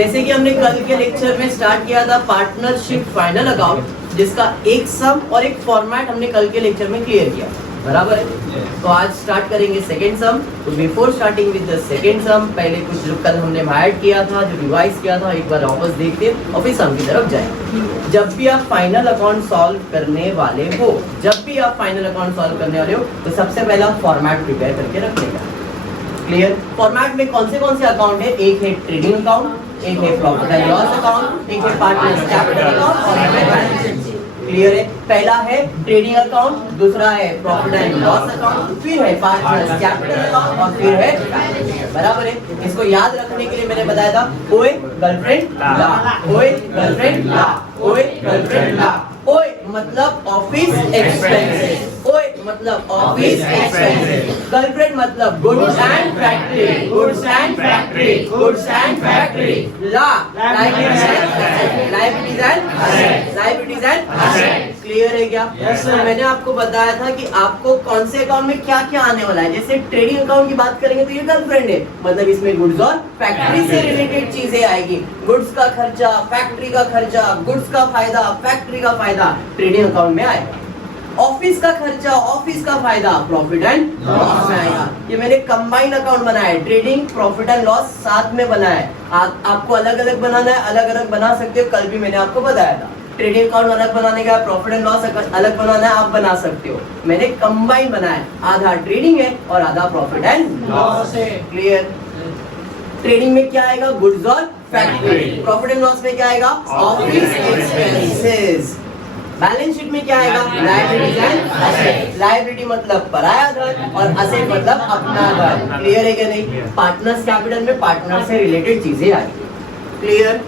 जैसे कि हमने कल के लेक्चर में स्टार्ट किया था पार्टनरशिप फाइनल अकाउंट, जिसका एक सम और एक फॉर्मेट हमने कल के लेक्चर में क्लियर किया, बराबर है। तो आज स्टार्ट करेंगे सेकेंड सम। तो before starting with the second sum, पहले कुछ जो कल हमने ऐड किया था, जो रिवाइज किया था, एक बार वापस देखते हैं और फिर सम की तरफ जाएंगे। जब भी आप फाइनल अकाउंट सॉल्व करने वाले हो, तो सबसे पहला फॉर्मेट प्रिपेयर करके रखने का। क्लियर? फॉर्मेट में कौन से अकाउंट है? एक है ट्रेडिंग अकाउंट, एक है प्रॉफिट एंड लॉस अकाउंट, एक है पार्टनर्स कैपिटल अकाउंट और एक है बैलेंस शीट। क्लियर है? पहला है ट्रेडिंग अकाउंट, दूसरा है प्रॉफिट एंड लॉस अकाउंट, फिर है पार्टनर्स कैपिटल अकाउंट और फिर है बैलेंस शीट। बराबर है। इसको याद रखने के लिए मैंने बताया था ओए गर्लफ्रेंड ला, ओए गर्लफ्रेंड ला, ओए गर्लफ्रेंड ला। ओए मतलब ऑफिस एक्सपेंसेस, ओए मतलब ऑफिस एक्सपेंसेस। गर्लफ्रेंड मतलब goods and factory, goods and factory, goods and factory. ला लाइबिलिटीज एंड असेट्स। क्लियर है क्या? तो मैंने आपको बताया था कि आपको कौन से अकाउंट में क्या क्या आने वाला है। जैसे ट्रेडिंग अकाउंट की बात करेंगे तो ये गर्लफ्रेंड है, मतलब इसमें गुड्स और फैक्ट्री से रिलेटेड चीजें आएगी। गुड्स का खर्चा, फैक्ट्री का खर्चा, गुड्स का फायदा, फैक्ट्री का फायदा ट्रेडिंग अकाउंट में आएगा। ऑफिस का खर्चा, ऑफिस का फायदा प्रॉफिट एंड लॉस में आएगा। ये मैंने कंबाइंड अकाउंट बनाया है, ट्रेडिंग प्रॉफिट एंड लॉस साथ में बनाया है। आपको अलग अलग बनाना है, अलग अलग बना सकते हो, कल भी मैंने आपको बताया था। ट्रेडिंग अकाउंट अलग बनाने का, प्रॉफिट एंड लॉस अलग बनाना है, आप बना सकते हो। मैंने कंबाइन बनाया है, आधा ट्रेडिंग है और आधा प्रॉफिट एंड लॉस है। क्लियर? ट्रेडिंग में क्या आएगा? गुड्स और फैक्ट्री। प्रॉफिट एंड लॉस में क्या आएगा? Office expenses. बैलेंस शीट में क्या आएगा? Liabilities and asset. लायबिलिटी मतलब पराया धन और असेट मतलब अपना धन। क्लियर है क्या नहीं? पार्टनर्स कैपिटल में पार्टनर से रिलेटेड चीजें आएगी। क्लियर?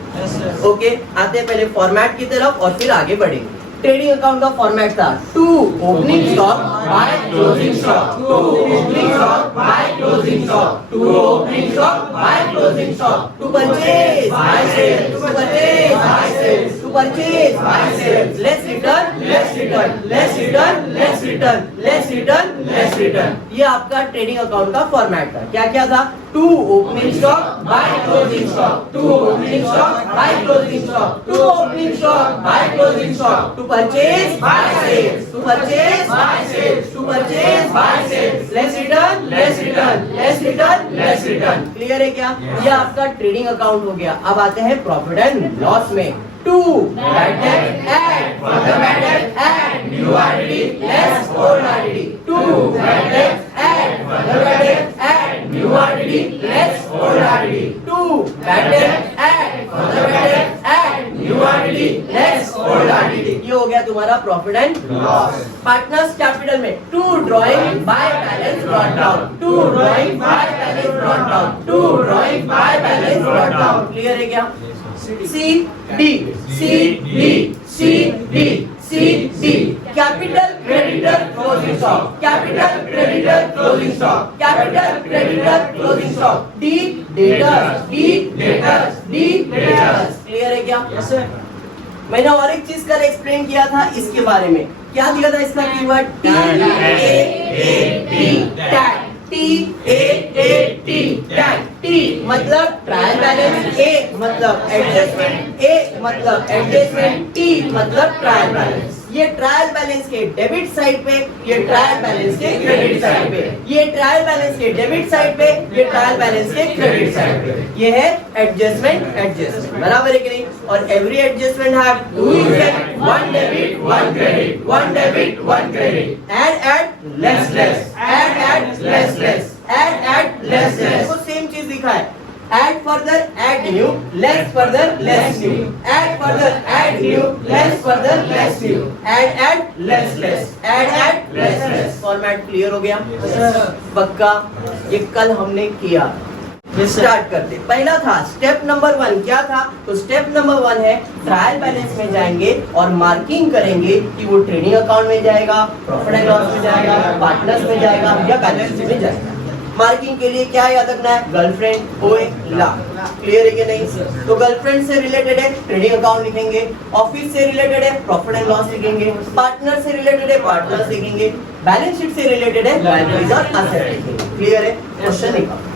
ओके, आते हैं पहले फॉर्मेट की तरफ और फिर आगे बढ़ेंगे। ट्रेडिंग अकाउंट का फॉर्मेट था to opening stock by closing stock, to opening stock by closing stock, to opening stock by closing stock, to purchase by sales, to purchase by sales, to purchase by sales, less return, less return, less return, less return, less return, less return. ये आपका trading account का format था। क्या क्या था? To opening stock by closing stock, to opening stock by closing stock, to opening stock by closing stock, to purchase by sales, to purchase by sales, to purchase by sales, less return, less return, less return, less return. Clear है क्या? ये आपका trading account हो गया। अब आते हैं profit and loss में। To bad debt add, further bad debt add, new ID less old ID, to bad debt add, further bad debt add, new ID less old ID, to bad debt add, further bad debt add, new ID less old ID. ये हो गया तुम्हारा profit and loss. Partners capital में to drawing by balance brought down, to drawing by balance brought down, to drawing by balance brought down. Clear है क्या? C D C D C D C D capital creditor closing stock, capital creditor closing stock, capital creditor closing stock. D debtors, D debtors, D debtors. Clear है क्या? Yes sir. मैंने और एक चीज कल explain किया था इसके बारे में। क्या दिया था इसका keyword? T A T tag, T A T tag. T मतलब ट्रायल बैलेंस, ए मतलब एडजस्टमेंट, ए मतलब एडजस्टमेंट, टी मतलब ट्रायल बैलेंस। ये ट्रायल बैलेंस के डेबिट साइड पे, ये ट्रायल बैलेंस के क्रेडिट साइड पे, ये ट्रायल बैलेंस के डेबिट साइड पे, ये ट्रायल बैलेंस के क्रेडिट साइड पे। ये है एडजस्टमेंट, एडजस्टमेंट। बराबर है कि नहीं? और every adjustment have to effect, one debit one credit, one debit one credit. Add less less, add less less, add less less. तो सेम चीज लिखा है। Add further, add new, less further, less new. Add further, add new, less further, less new. Add, less, less. Add, less, less. Format clear हो गया? पक्का? ये कल हमने किया। स्टार्ट करते। पहला था स्टेप नंबर 1। क्या था? तो स्टेप नंबर 1 है ट्रायल बैलेंस में जाएंगे और मार्किंग करेंगे कि वो ट्रेडिंग अकाउंट में जाएगा, प्रॉफिट एंड लॉस में जाएगा, पार्टनर्स में जाएगा या बैलेंस शीट में जाएगा। मार्किंग के लिए क्या याद रखना है? गर्लफ्रेंड ओए ला। क्लियर है कि नहीं? तो गर्लफ्रेंड से रिलेटेड है ट्रेडिंग अकाउंट लिखेंगे, ऑफिस से रिलेटेड है प्रॉफिट एंड लॉस लिखेंगे, पार्टनर से रिलेटेड है पार्टनर्स लिखेंगे, बैलेंस शीट से रिलेटेड है लायबिलिटीज और असेट लिखेंगे। क्लियर है? क्वेश्चन निकालो।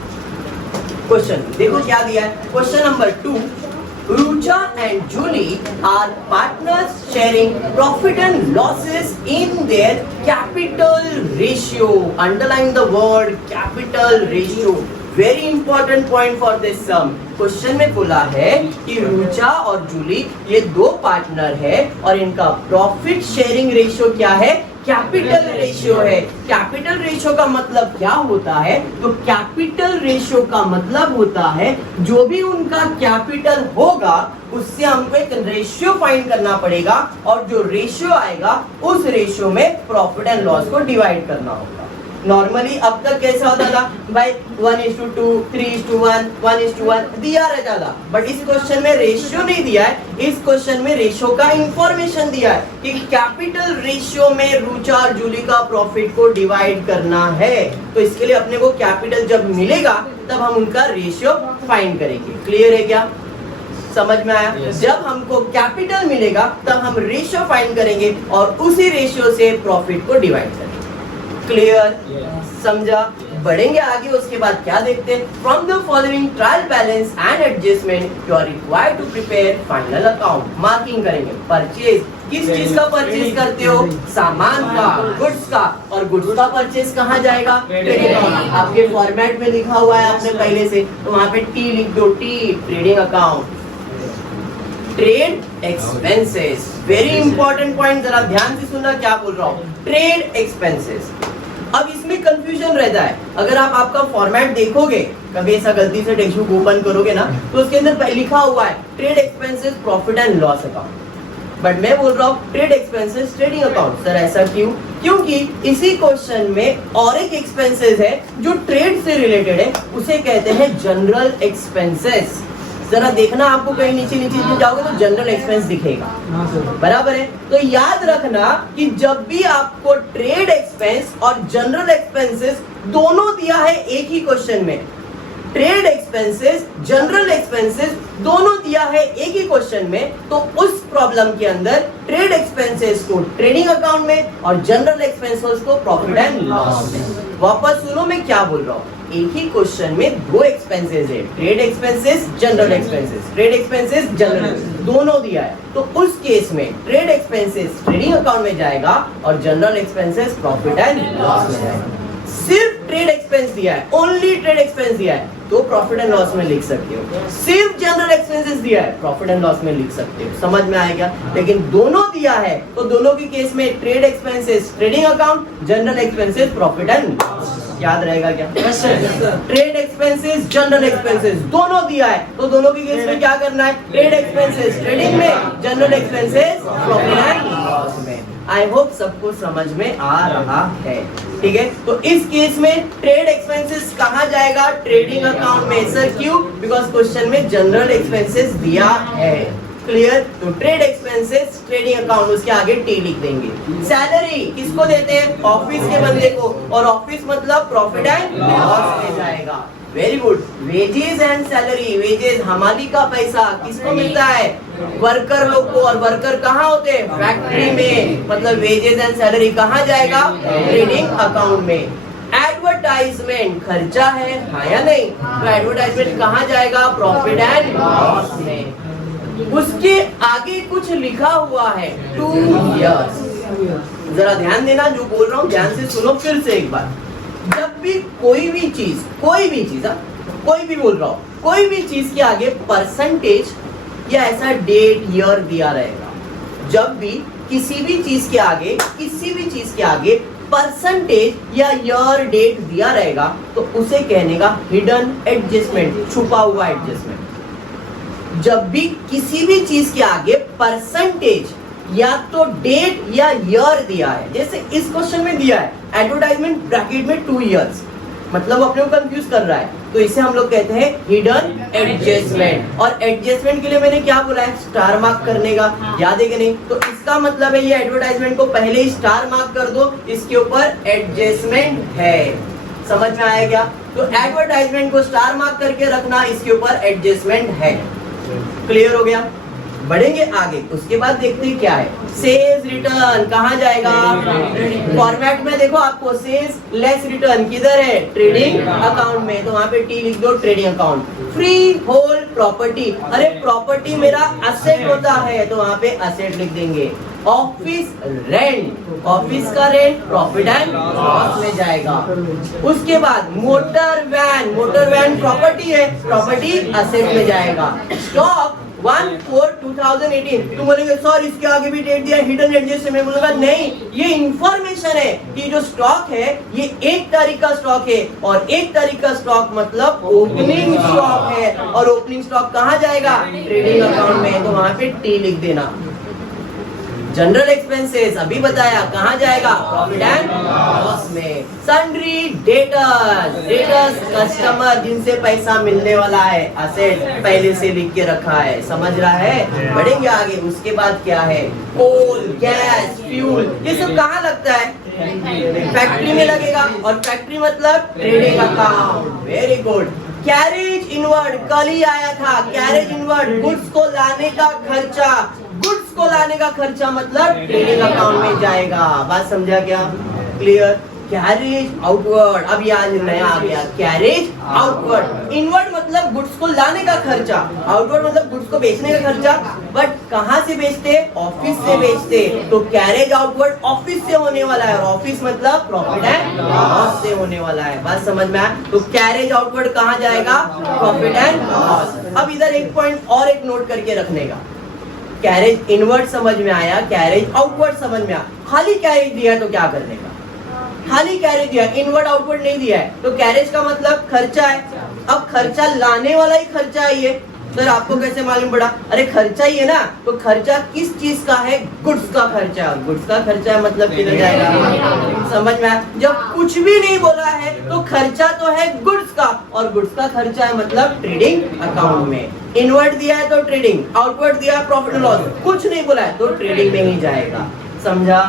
क्वेश्चन देखो क्या दिया है। Question number 2, Rucha and Julie are partners sharing profit and losses in their capital ratio. Underline the word capital ratio. Very important point for this sum. Question में बोला है कि रुचा और जूली ये दो पार्टनर है और इनका प्रॉफिट शेयरिंग रेशियो क्या है? कैपिटल रेशियो है। कैपिटल रेशियो का मतलब क्या होता है? तो कैपिटल रेशियो का मतलब होता है जो भी उनका कैपिटल होगा उससे हमको एक रेशियो फाइंड करना पड़ेगा और जो रेशियो आएगा उस रेशियो में प्रॉफिट एंड लॉस को डिवाइड करना होगा। नॉर्मली अब तक कैसा होता था भाई 1:2, 3:1, 1:1 दिया रहता था, बट इस क्वेश्चन में रेशियो नहीं दिया है। इस क्वेश्चन में रेशियो का इंफॉर्मेशन दिया है कि कैपिटल रेशियो में रुचा और जूली का प्रॉफिट को डिवाइड करना है। तो इसके लिए अपने को कैपिटल जब मिलेगा तब हम उनका रेशियो फाइंड करेंगे। क्लियर है क्या? समझ में आया? yes. जब हमको कैपिटल मिलेगा तब हम रेशियो फाइंड करेंगे और उसी रेशियो से प्रॉफिट को डिवाइड करेंगे। क्लियर? समझा? बढ़ेंगे आगे। उसके बाद क्या देखते हैं? From the following trial balance and adjustment you are required to prepare final account. Marking करेंगे। परचेज, किस चीज का परचेज करते हो? सामान का, गुड्स का। और गुड्स का परचेज कहाँ जाएगा? Trading account. आपके फॉर्मेट में लिखा हुआ है आपने पहले से, तो वहां पे टी लिख दो, T trading account. Trade expenses, very important point, जरा ध्यान से सुनना क्या बोल रहा हूँ। ट्रेड एक्सपेंसेस, अब इसमें कंफ्यूजन रहता है। अगर आप आपका फॉर्मेट देखोगे, कभी ऐसा गलती से टेक्स्ट बुक ओपन करोगे ना, तो उसके अंदर लिखा हुआ है trade expenses profit and loss account, but मैं बोल रहा हूँ trade expenses trading account. Sir ऐसा क्यों? क्योंकि इसी क्वेश्चन में और एक एक्सपेंसेस है जो ट्रेड से रिलेटेड है, उसे कहते हैं जनरल एक्सपेंसेस। जरा देखना, आपको कहीं नीचे नीचे जाओगे तो जनरल एक्सपेंस दिखेगा, बराबर है? तो याद रखना कि जब भी आपको ट्रेड एक्सपेंस और जनरल एक्सपेंसेस दोनों दिया है एक ही क्वेश्चन में, ट्रेड एक्सपेंसेस जनरल एक्सपेंसेस दोनों दिया है एक ही क्वेश्चन में, तो उस प्रॉब्लम के अंदर ट्रेड एक्सपेंसेस को ट्रेडिंग अकाउंट में और जनरल एक्सपेंसेस को प्रॉफिट एंड लॉस में। वापस सुनो मैं क्या बोल रहा हूँ। एक ही क्वेश्चन में दो एक्सपेंसेस है, trade expenses general expenses, trade expenses general दोनों दिया है, तो उस केस में ट्रेड एक्सपेंसेस ट्रेडिंग अकाउंट में जाएगा और general expenses profit and loss में जाएगा। सिर्फ ट्रेड एक्सपेंस दिया है, ओनली ट्रेड एक्सपेंस दिया है तो प्रॉफिट एंड लॉस में लिख सकते हो। सिर्फ जनरल एक्सपेंसेस दिया है प्रॉफिट एंड लॉस में लिख सकते हो। समझ में आएगा? लेकिन दोनों दिया है तो दोनों के केस में trade expenses trading account, general expenses profit and loss. याद रहेगा क्या? ट्रेड एक्सपेंसेस जनरल एक्सपेंसेस दोनों दिया है तो दोनों के केस में क्या करना है? ट्रेड एक्सपेंसेस ट्रेडिंग में, general expenses profit and loss में। आई होप सबको समझ में आ रहा है। ठीक है, तो इस केस में ट्रेड एक्सपेंसेस कहाँ जाएगा? ट्रेडिंग अकाउंट में। सर क्यों? बिकॉज क्वेश्चन में जनरल एक्सपेंसेस दिया है। क्लियर? तो ट्रेड एक्सपेंसेस ट्रेडिंग अकाउंट, उसके आगे टी लिख देंगे। सैलरी किसको देते हैं? ऑफिस के बंदे को, और ऑफिस मतलब प्रॉफिट एंड लॉस में जाएगा। Very good. Wages and salary, wages हमारी का पैसा किसको मिलता है? वर्कर लोग को, और वर्कर कहाँ होते हैं? फैक्ट्री में। मतलब वेजेस एंड सैलरी कहाँ जाएगा? ट्रेडिंग अकाउंट में। एडवर्टाइजमेंट खर्चा है, हाँ या नहीं? तो एडवर्टाइजमेंट कहाँ जाएगा? प्रॉफिट एंड लॉस में। उसके आगे कुछ लिखा हुआ है 2 years। जरा ध्यान देना, जो बोल रहा हूँ ध्यान से सुनो फिर से एक बार। जब भी कोई भी चीज कोई भी बोल रहा हूँ, कोई भी चीज के आगे परसेंटेज या ऐसा डेट ईयर दिया रहेगा, जब भी किसी भी चीज के आगे परसेंटेज या ईयर डेट दिया रहेगा तो उसे कहने का हिडन एडजस्टमेंट, छुपा हुआ एडजस्टमेंट। जब भी किसी भी चीज के आगे परसेंटेज या तो डेट या ईयर दिया है, जैसे इस क्वेश्चन में दिया है एडवर्टाइजमेंट ब्रैकेट में 2 years, मतलब अपने को कंफ्यूज कर रहा है, तो इसे हम लोग कहते हैं हिडन एडजस्टमेंट। और एडजस्टमेंट के लिए मैंने क्या बोला है? स्टार मार्क करने का, याद है कि नहीं? तो इसका मतलब है ये एडवर्टाइजमेंट को पहले ही स्टार मार्क कर दो, इसके ऊपर एडजस्टमेंट है। समझ में आया क्या? तो एडवर्टाइजमेंट को स्टार मार्क करके रखना, इसके ऊपर एडजस्टमेंट है। क्लियर हो गया? बढ़ेंगे आगे। उसके बाद देखते हैं क्या है। सेल्स रिटर्न कहाँ जाएगा? फॉर्मेट में देखो आपको सेल्स लेस रिटर्न किधर है? ट्रेडिंग अकाउंट में, तो वहाँ पे टी लिख दो, trading account. Free hold property, अरे प्रॉपर्टी मेरा असेट होता है तो वहाँ पे असेट लिख देंगे। ऑफिस रेंट, ऑफिस का रेंट प्रॉफिट एंड लॉस में जाएगा। उसके बाद मोटर वैन प्रॉपर्टी है, प्रॉपर्टी असेट में जाएगा। स्टॉक 1/4/2018, तुम बोलेंगे सर इसके आगे भी डेट दिया, हिडन एडजस्ट है। मैं बोलूंगा नहीं, ये इंफॉर्मेशन है कि जो स्टॉक है ये 1 तारीख का स्टॉक है, और 1 तारीख का स्टॉक मतलब ओपनिंग स्टॉक है, और ओपनिंग स्टॉक कहाँ जाएगा? ट्रेडिंग अकाउंट में, तो वहां पे टी लिख देना। जनरल एक्सपेंसेस अभी बताया कहाँ जाएगा? प्रॉफिट एंड लॉस में। सन्ड्री डेटर्स कस्टमर जिनसे पैसा मिलने वाला है, असेट पहले से लिख के रखा है, समझ रहा है? बढ़ेंगे आगे। उसके बाद क्या है? कोल, गैस, फ्यूल, ये सब कहाँ लगता है? फैक्ट्री में लगेगा, और फैक्ट्री मतलब trading account. Very good. Carriage inward कल ही आया था, कैरेज इनवर्ड गुड्स को लाने का खर्चा, गुड्स को लाने का खर्चा मतलब ट्रेडिंग अकाउंट में जाएगा। बात समझा क्या? क्लियर? कैरेज आउटवर्ड, अब याद नया आ गया, कैरेज आउटवर्ड। इनवर्ड मतलब गुड्स को लाने का खर्चा, आउटवर्ड मतलब गुड्स को बेचने का खर्चा। बट कहाँ से बेचते? ऑफिस से बेचते, तो कैरेज आउटवर्ड ऑफिस से होने वाला है, और ऑफिस मतलब प्रॉफिट एंड लॉस से होने वाला है। बात समझ में आया? तो कैरेज आउटवर्ड कहाँ जाएगा? Profit and loss. अब इधर एक पॉइंट और एक नोट करके रखने का, कैरेज इनवर्ड समझ में आया, कैरेज आउटवर्ड समझ में आया। खाली कैरेज दिया है तो क्या करने का? खाली कैरेज दिया, इनवर्ड आउटवर्ड नहीं दिया है, तो कैरेज का मतलब खर्चा है। अब खर्चा लाने वाला ही खर्चा है ये, सर आपको कैसे मालूम पड़ा? अरे खर्चा ही है ना, तो खर्चा किस चीज का है? गुड्स का खर्चा। गुड्स का खर्चा है मतलब किधर जाएगा? समझ में आया? जब कुछ भी नहीं बोला है तो खर्चा तो है गुड्स का, और गुड्स का खर्चा है मतलब ट्रेडिंग अकाउंट में। इनवर्ड दिया है तो ट्रेडिंग, आउटवर्ड दिया है प्रॉफिट लॉस, कुछ नहीं बोला है तो ट्रेडिंग में ही जाएगा। समझा?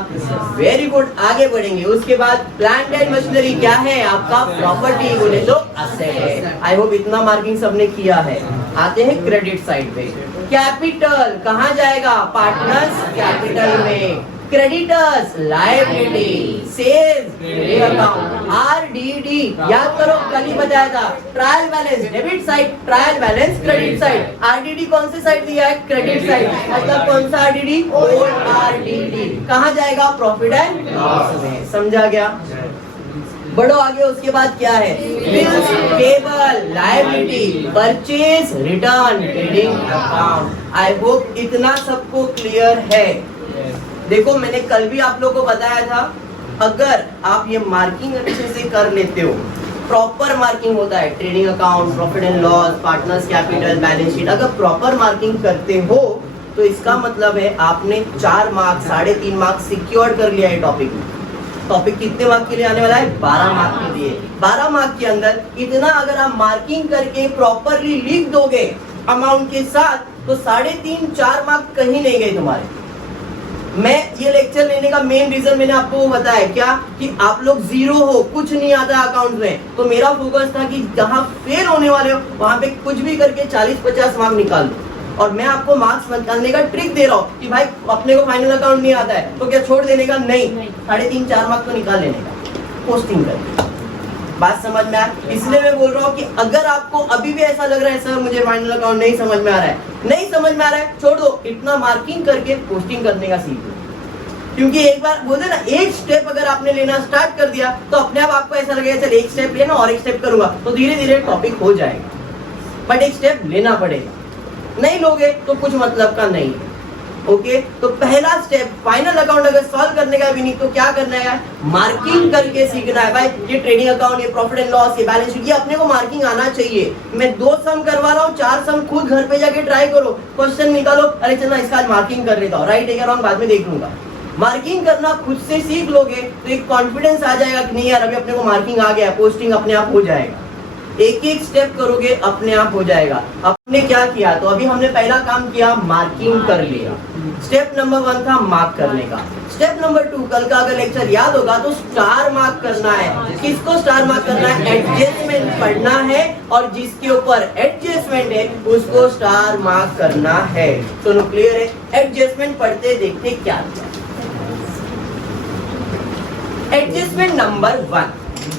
Very good. आगे बढ़ेंगे। उसके बाद प्लांट एंड मशीनरी क्या है? आपका प्रॉपर्टी, बोले तो असेट है। आई होप इतना मार्किंग सबने किया है। आते हैं क्रेडिट साइड पे। कैपिटल कहाँ जाएगा? पार्टनर्स कैपिटल में। Creditors liability, sales credit account, RDD याद करो, कल ही बताया था। Trial balance debit side, trial balance credit side. RDD कौन सी साइड दिया है? क्रेडिट साइड, मतलब कौन सा आरडीडी? Old RDD. कहाँ जाएगा? प्रॉफिट एंड लॉस में। समझा गया? बढ़ो आगे। उसके बाद क्या है? Bills payable liability, purchase return, trading account. I hope इतना सबको क्लियर है। देखो मैंने कल भी आप लोगों को बताया था, अगर आप ये मार्किंग अच्छे से कर लेते हो, प्रॉपर मार्किंग होता है, trading account, profit and loss, partners capital, balance sheet, अगर प्रॉपर मार्किंग करते हो तो इसका मतलब है आपने 4 मार्क्स 3.5 मार्क्स सिक्योर कर लिया है टॉपिक में। टॉपिक कितने मार्क के लिए आने वाला है? 12 मार्क के लिए। 12 मार्क के अंदर इतना अगर आप मार्किंग करके प्रॉपरली लिख दोगे अमाउंट के साथ, तो 3.5-4 मार्क कहीं नहीं गए तुम्हारे। मैं ये लेक्चर लेने का मेन रीजन मैंने आपको वो बताया क्या, कि आप लोग जीरो हो, कुछ नहीं आता अकाउंट में, तो मेरा फोकस था कि जहां फेल होने वाले हो वहां पे कुछ भी करके 40-50 मार्क्स निकाल दो। और मैं आपको मार्क्स निकालने का ट्रिक दे रहा हूँ कि भाई अपने को फाइनल अकाउंट नहीं आता है तो क्या छोड़ देने का? नहीं, 3.5-4 मार्क्स तो निकाल लेने का पोस्टिंग करके। बात समझ में आया? इसलिए मैं बोल रहा हूँ कि अगर आपको अभी भी ऐसा लग रहा है सर मुझे फाइनल अकाउंट नहीं समझ में आ रहा है, नहीं समझ में आ रहा है, छोड़ दो, इतना मार्किंग करके पोस्टिंग करने का सीखो। क्योंकि एक बार बोलते ना, एक स्टेप अगर आपने लेना स्टार्ट कर दिया तो अपने आप आपको ऐसा लगेगा चल एक स्टेप लेना और एक स्टेप करूंगा, तो धीरे धीरे टॉपिक हो जाएगा। बट एक स्टेप लेना पड़ेगा, नहीं लोगे तो कुछ मतलब का नहीं है। ओके, तो पहला स्टेप फाइनल अकाउंट अगर सॉल्व करने का भी नहीं तो क्या करना है? मार्किंग करके सीखना है। भाई ये ट्रेडिंग अकाउंट, ये प्रॉफिट एंड लॉस, ये बैलेंस शीट, ये अपने को मार्किंग आना चाहिए। मैं 2 सम करवा रहा हूँ, 4 सम खुद घर पे जाके ट्राई करो, क्वेश्चन निकालो, अरे चलना इसका आज मार्किंग कर लेता हूँ, राइट है या रॉन्ग बाद में देख लूंगा। मार्किंग करना खुद से सीख लोगे तो एक कॉन्फिडेंस आ जाएगा कि नहीं यार अभी अपने को मार्किंग आ गया, पोस्टिंग अपने आप हो जाएगा। एक एक स्टेप करोगे अपने आप हो जाएगा। आपने क्या किया? तो अभी हमने पहला काम किया, मार्किंग कर लिया। स्टेप नंबर 1 था मार्क करने का। स्टेप नंबर 2, कल का अगर लेक्चर याद होगा तो स्टार मार्क करना है। किसको स्टार मार्क करना है? एडजस्टमेंट पढ़ना है और जिसके ऊपर एडजस्टमेंट है उसको स्टार मार्क करना है। दोनों क्लियर है? एडजस्टमेंट पढ़ते देखते क्या एडजस्टमेंट नंबर 1,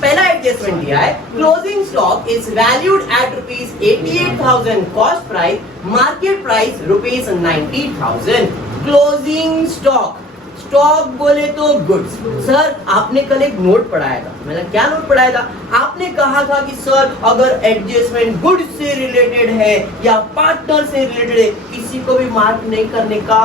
पहला एडजस्टमेंट दिया है, closing stock is valued at ₹88,000 cost price, market price ₹90,000। Closing stock, stock बोले तो गुड्स। सर आपने कल एक नोट पढ़ाया था, मैंने क्या नोट पढ़ाया था? आपने कहा था कि सर अगर एडजस्टमेंट गुड्स से रिलेटेड है या पार्टनर से रिलेटेड है किसी को भी मार्क नहीं करने का,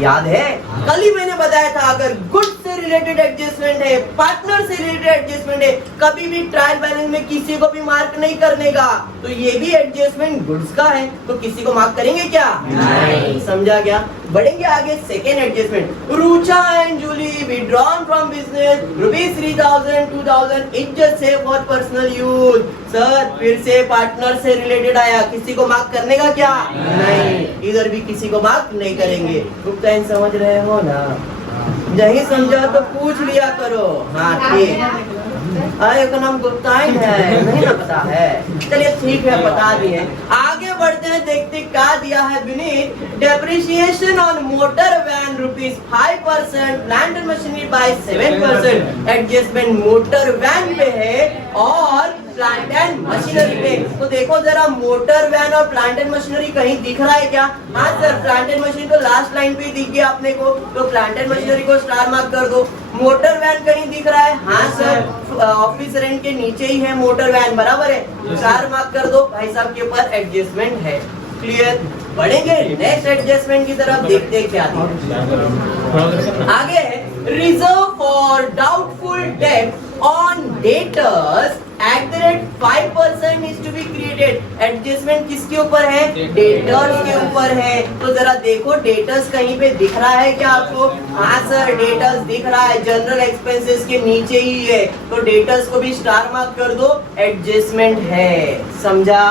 याद है? कल ही मैंने बताया था अगर गुड्स से रिलेटेड एडजस्टमेंट है, पार्टनर से रिलेटेड एडजस्टमेंट है, कभी भी ट्रायल बैलेंस में किसी को भी मार्क नहीं करने का। तो ये भी एडजस्टमेंट गुड्स का है तो किसी को मार्क करेंगे क्या? नहीं। समझा क्या? बढ़ेंगे आगे। Second adjustment, Rucha and Julie withdrawn from business ₹3,000 2,000 इज्जत से फॉर पर्सनल यूज। सर फिर से पार्टनर से रिलेटेड आया, किसी को मार्क करने का क्या? नहीं, इधर भी किसी को मार्क नहीं करेंगे। गुप्ताइन समझ रहे हो ना? नहीं समझा तो पूछ लिया करो। हाँ ठीक, अरे का नाम गुप्ताइन है, नहीं ना पता है? चलिए ठीक है, बता दिए। आगे बढ़ते हैं, देखते क्या दिया है Vineet. Depreciation on motor van ₹5%, plant and machinery by 7%। Adjustment motor van पे है और प्लांट एंड मशीनरी पे। तो देखो जरा, मोटर वैन और प्लांट एंड मशीनरी कहीं दिख रहा है क्या? हाँ सर, प्लांट एंड मशीनरी तो लास्ट लाइन पे दिख गया अपने को, तो प्लांट एंड मशीनरी को स्टार मार्क कर दो। मोटर वैन कहीं दिख रहा है? हाँ सर, ऑफिस रेंट के नीचे ही है मोटर वैन, बराबर है, स्टार मार्क कर दो। भाई साहब के ऊपर एडजस्टमेंट है। क्लियर? बढ़ेंगे नेक्स्ट एडजस्टमेंट की तरफ, देखते क्या आगे है। Reserve for doubtful debt on debtors @5% is to be created। Adjustment किसके ऊपर है? डेटर्स के ऊपर है। तो जरा देखो, डेटर्स कहीं पे दिख रहा है क्या आपको? हाँ सर, डेटर्स दिख रहा है, जनरल एक्सपेंसेस के नीचे ही है, तो डेटर्स को भी स्टार मार्क कर दो, एडजस्टमेंट है। समझा?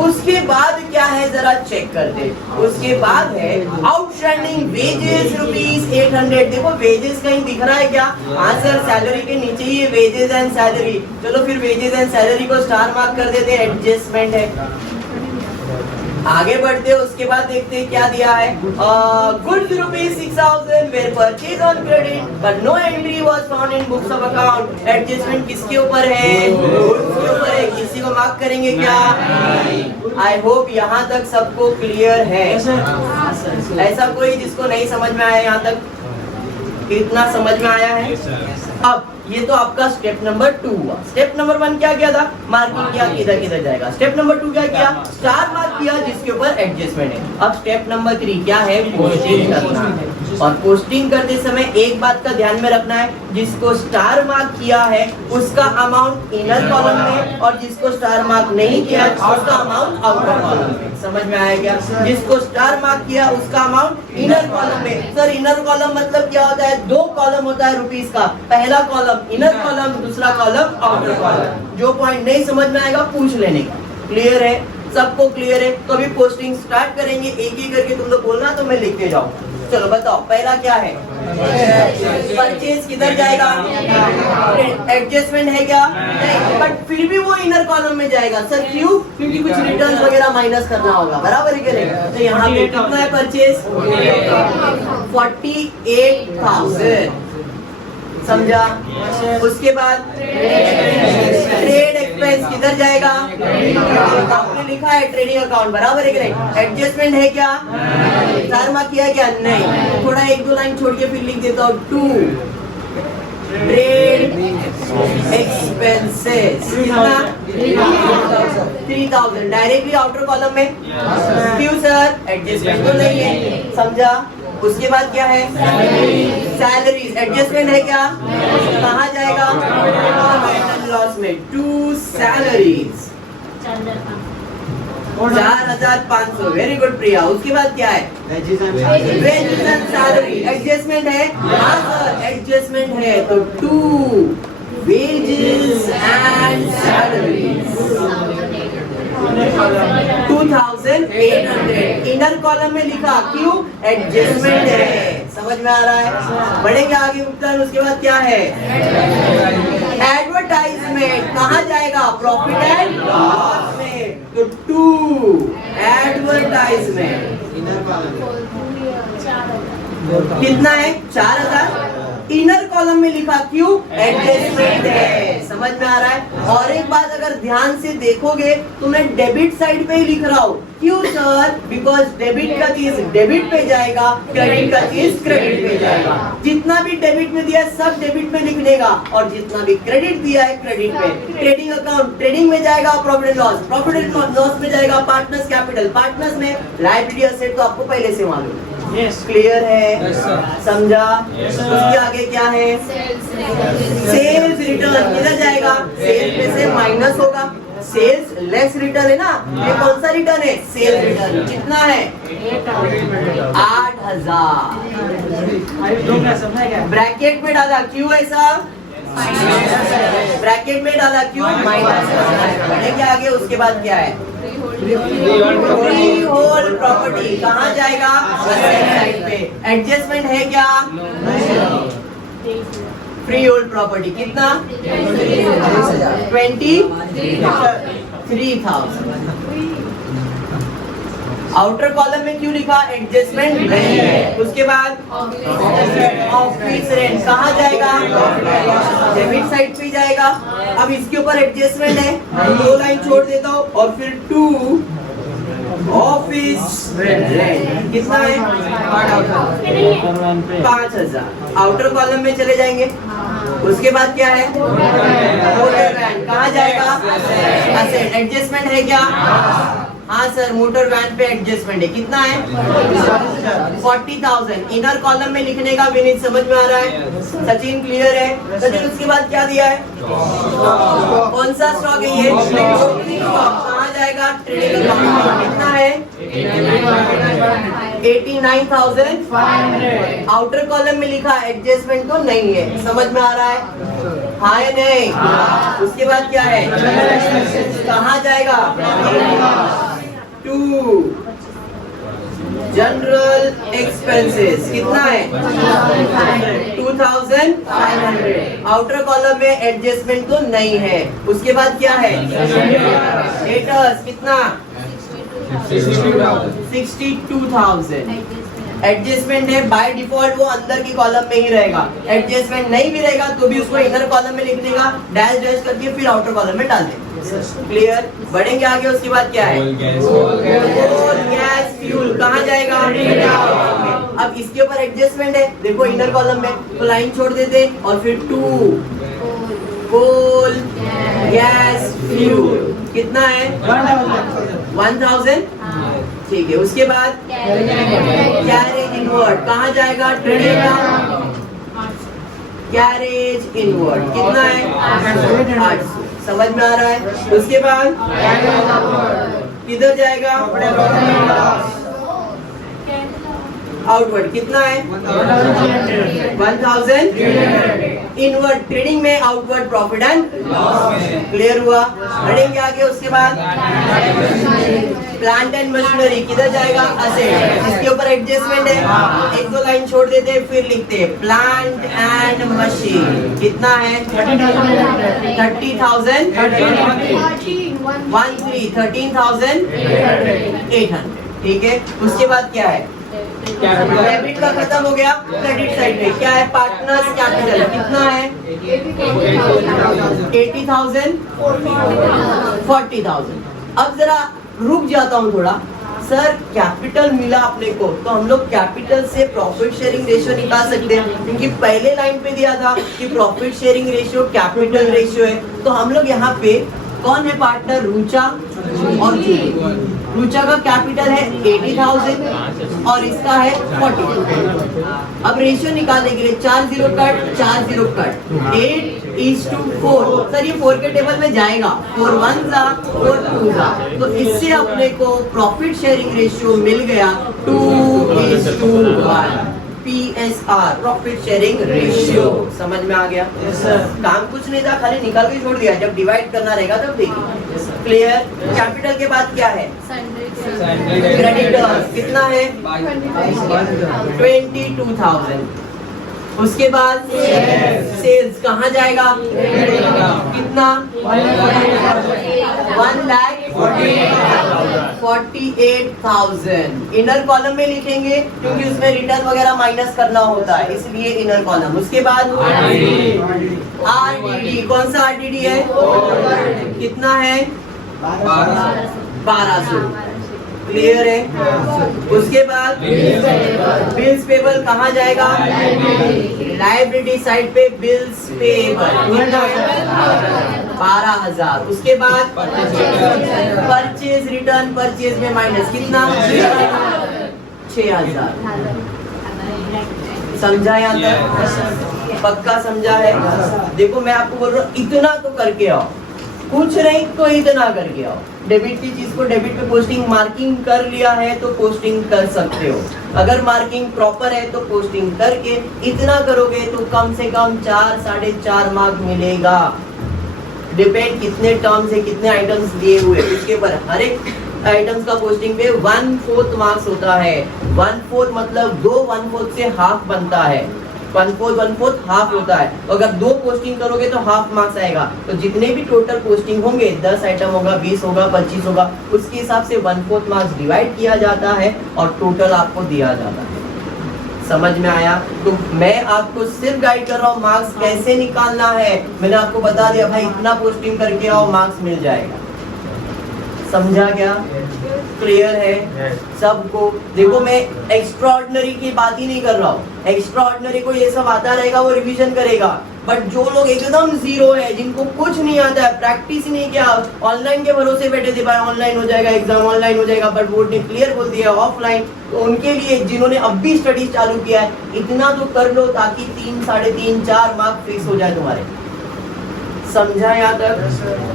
उसके बाद क्या है जरा चेक करते। उसके बाद है आउटस्टैंडिंग वेजेस ₹800। देखो वेजेस कहीं दिख रहा है क्या? हाँ सर, सैलरी के नीचे ही है वेजेस एंड सैलरी। चलो फिर वेजेस एंड सैलरी को स्टार मार्क कर देते हैं, एडजस्टमेंट है। आगे बढ़ते हैं, उसके बाद देखते हैं क्या दिया है। Goods ₹6,000 were purchased on credit but no entry was found in books of account। Adjustment किसके ऊपर है? गुड्स के ऊपर है। किसी को मार्क करेंगे क्या? आई होप यहाँ तक सबको क्लियर है। ऐसा कोई जिसको नहीं समझ में आया यहाँ तक? कितना समझ में आया है? अब ये तो आपका स्टेप नंबर 2 हुआ। स्टेप नंबर 1 क्या किया था? मार्किंग किया, किधर किधर जाएगा। स्टेप नंबर 2 क्या किया? स्टार मार्क किया जिसके ऊपर एडजस्टमेंट है। अब स्टेप नंबर 3 क्या है? पोस्टिंग करना है। और पोस्टिंग करते समय एक बात का ध्यान में रखना है, जिसको स्टार मार्क किया है उसका अमाउंट इनर कॉलम में और जिसको स्टार मार्क नहीं किया उसका अमाउंट आउटर कॉलम में। समझ में आया क्या? जिसको स्टार मार्क किया उसका अमाउंट इनर कॉलम में। सर इनर कॉलम मतलब क्या होता है? 2 कॉलम होता है रुपीस का, पहला कॉलम इनर कॉलम, दूसरा कॉलम आउटर कॉलम। जो पॉइंट नहीं समझ में आएगा पूछ लेने का। क्लियर है? सबको क्लियर है? तो अभी पोस्टिंग स्टार्ट करेंगे, एक एक करके तुम लोग बोलना तो मैं लिखते जाऊंगा। चलो बताओ, पहला क्या है? परचेज किधर जाएगा? एडजस्टमेंट है क्या? नहीं, बट फिर भी वो इनर कॉलम में जाएगा। सर क्यों? क्योंकि कुछ रिटर्न वगैरह माइनस करना होगा, बराबर है क्या? नहीं तो यहाँ पे कितना है परचेज? 48,000। समझा? उसके बाद ट्रेड एक्सपेंस किधर जाएगा? आपने लिखा है ट्रेडिंग अकाउंट, बराबर है कि नहीं? एडजस्टमेंट है क्या? स्टार मार्क किया क्या? नहीं। थोड़ा 1-2 लाइन छोड़ के फिर लिख देता हूँ 2 ट्रेड एक्सपेंसेस। कितना? 3,000 डायरेक्टली आउटर कॉलम में। क्यों सर? एडजस्टमेंट तो नहीं है। समझा? उसके बाद क्या है? सैलरीज। एडजस्टमेंट है क्या? कहाँ जाएगा? लॉस में 2 सैलरीज 4,500। वेरी गुड प्रिया। उसके बाद क्या है? Wages and salary. एडजस्टमेंट है? हाँ सर, एडजस्टमेंट है। तो 2 wages and salaries 2,800 inner column में लिखा। क्यों? एडजस्टमेंट है। समझ समझ में आ रहा है? बढ़ेंगे आगे उपटर्न, उसके बाद क्या है? एडवर्टाइजमेंट कहाँ जाएगा? प्रॉफिट एंड लॉस में। तो 2 एडवर्टाइजमेंट कितना है? 4000। इनर कॉलम में लिखा क्यों? एडजस्टमेंट है। समझ में आ रहा है? और एक बात अगर ध्यान से देखोगे तो मैं डेबिट साइड पे ही लिख रहा हूँ। क्यों सर? बिकॉज डेबिट का चीज डेबिट पे जाएगा, क्रेडिट का चीज क्रेडिट पे जाएगा। जितना भी डेबिट में दिया है सब डेबिट में लिखने का, और जितना भी क्रेडिट दिया है क्रेडिट में। ट्रेडिंग अकाउंट ट्रेडिंग में जाएगा, profit and loss profit and loss में जाएगा, पार्टनर्स कैपिटल पार्टनर्स में, लायबिलिटी असेट तो आपको पहले से मालूम है। क्लियर है? समझा? उसके आगे क्या है? सेल्स रिटर्न किधर जाएगा? सेल्स में से माइनस होगा, सेल्स लेस रिटर्न है ना, ये कौन सा रिटर्न है? Sales return. कितना है? 8000। ब्रैकेट में डाला क्यों ऐसा? ब्रैकेट में डाला क्यों? माइनस। बढ़ेंगे आगे, उसके बाद क्या है? फ्री होल्ड प्रॉपर्टी कहाँ जाएगा? साइड पे। एडजस्टमेंट है क्या? फ्री होल्ड प्रॉपर्टी कितना? 23,000। आउटर कॉलम में क्यों लिखा? एडजस्टमेंट नहीं है। उसके बाद ऑफिस रेंट कहाँ जाएगा? डेबिट साइड पे जाएगा। अब इसके ऊपर एडजस्टमेंट है, 2 लाइन छोड़ देता हूँ, और फिर 2 ऑफिस रेंट कितना है? 5000। आउटर कॉलम में चले जाएंगे। उसके बाद क्या है? मोटर वैन कहाँ जाएगा? असेट। एडजस्टमेंट है क्या? हाँ सर, मोटर वैन पे एडजस्टमेंट है। कितना है? 40,000। इनर कॉलम में लिखने का विनीत समझ में आ रहा है? सचिन क्लियर है? सचिन उसके बाद क्या दिया है? कौन सा स्टॉक है ये? कहाँ जाएगा? Trading account. कितना है? 89,500। आउटर कॉलम में लिखा एडजस्टमेंट तो नहीं है। समझ में आ रहा है? हाँ या नहीं? उसके बाद क्या है? कहाँ जाएगा? 2 जनरल एक्सपेंसेस कितना है? 2500। आउटर कॉलम में एडजस्टमेंट तो नहीं है। उसके बाद क्या है? डेटर्स कितना? 62,000। एडजस्टमेंट है, बाय डिफॉल्ट वो अंदर की कॉलम में ही रहेगा। एडजस्टमेंट नहीं भी रहेगा तो भी उसको इनर कॉलम में लिखने का, डैश डैश करके फिर आउटर कॉलम में डाल देंगे। क्लियर? बढ़ेंगे आगे, उसके बाद क्या है? गैस फ्यूल कहाँ जाएगा? अब इसके ऊपर एडजस्टमेंट है, देखो इनर कॉलम में, तो लाइन छोड़ देते और फिर 2 कोल गैस फ्यूल कितना है? 1000। ठीक है। उसके बाद कैरेज इनवर्ड कहाँ जाएगा? ट्रेडिंग का कैरेज इनवर्ड कितना है? 800। समझ में आ रहा है? उसके बाद किधर जाएगा? आउटवर्ड कितना है? 1000। इनवर्ड ट्रेडिंग में, outward profit and loss. Clear हुआ? बढ़ेंगे आगे, उसके बाद प्लांट एंड मशीनरी किधर जाएगा? असेट। इसके ऊपर एडजस्टमेंट है, 1-2 लाइन छोड़ देते हैं, फिर लिखते हैं प्लांट एंड मशीन कितना है? 30,000। 13,800। ठीक है। उसके बाद क्या है? डेबिट का खत्म हो गया, क्रेडिट साइड में क्या है? पार्टनर्स कैपिटल कितना है? 80,000। 40,000। अब जरा रुक जाता हूँ थोड़ा। सर कैपिटल मिला अपने को, तो हम लोग कैपिटल से प्रॉफिट शेयरिंग रेशियो निकाल सकते हैं, क्योंकि पहले लाइन पे दिया था कि profit sharing ratio capital ratio है। तो हम लोग यहाँ पे कौन है पार्टनर? रुचा और जूली। रुचा का कैपिटल है 80,000 और इसका है 40,000। अब रेशियो निकालने के लिए 4 0 कट 4 0 कट 8:4। सर ये 4 के टेबल में जाएगा, 4 1 4 2। तो इससे अपने को प्रॉफिट शेयरिंग रेशियो मिल गया 2:1। PSR, profit sharing ratio. समझ में आ गया? Yes, sir. काम कुछ नहीं था, खाली निकाल के छोड़ दिया, जब डिवाइड करना रहेगा तब देखिए। क्लियर? कैपिटल के बाद क्या है? क्रेडिटर्स कितना है? 22,000। उसके बाद सेल्स कहाँ जाएगा? कितना? 1,48,000। इनर कॉलम में लिखेंगे क्योंकि उसमें रिटर्न वगैरह माइनस करना होता है, इसलिए इनर कॉलम। उसके बाद RDD, कौन सा RDD है? कितना है? 1200। क्लियर है? उसके बाद बिल्स पेबल कहाँ जाएगा? लाइबिलिटी साइड पे बिल्स पेबल 12,000। उसके बाद परचेज रिटर्न, परचेज में माइनस कितना? 6,000। समझा यहाँ तक? पक्का समझा है? देखो मैं आपको बोल रहा हूँ इतना तो करके आओ, कुछ नहीं तो इतना करके आओ। डेबिट की चीज को डेबिट पे पोस्टिंग मार्किंग कर लिया है तो पोस्टिंग कर सकते हो। अगर मार्किंग प्रॉपर है तो पोस्टिंग करके इतना करोगे तो कम से कम 4 साढ़े 4 मार्क मिलेगा। डिपेंड कितने टर्म्स है, कितने आइटम्स दिए हुए, उसके ऊपर हर एक आइटम्स का पोस्टिंग पे 1/4 मार्क्स होता है। 1/4 मतलब 2 1/4 से हाफ बनता है। 1/4 हाफ होता है। अगर 2 पोस्टिंग करोगे तो हाफ मार्क्स आएगा। तो जितने भी टोटल पोस्टिंग होंगे, 10 आइटम होगा, 20 होगा, 25 होगा, उसके हिसाब से 1/4 मार्क्स डिवाइड किया जाता है और टोटल आपको दिया जाता है। समझ में आया? तो मैं आपको सिर्फ गाइड कर रहा हूँ मार्क्स कैसे निकालना है। मैंने आपको बता दिया भाई इतना पोस्टिंग करके आओ, मार्क्स मिल जाएगा। समझा क्या? क्लियर है सबको? देखो मैं एक्स्ट्रा ऑर्डिनरी की बात ही नहीं कर रहा हूँ। एक्स्ट्रा ऑर्डिनरी को ये सब आता रहेगा, वो रिवीजन करेगा। बट जो लोग एकदम जीरो है, जिनको कुछ नहीं आता है, प्रैक्टिस ही नहीं किया, ऑनलाइन के भरोसे बैठे थे, भाई ऑनलाइन हो जाएगा एग्जाम, ऑनलाइन हो जाएगा, बट बोर्ड ने क्लियर बोल दिया ऑफलाइन, तो उनके लिए जिन्होंने अब भी स्टडी चालू किया है, इतना तो कर लो ताकि 3 साढ़े 3 4 मार्क फिक्स हो जाए तुम्हारे। समझा यहाँ तक?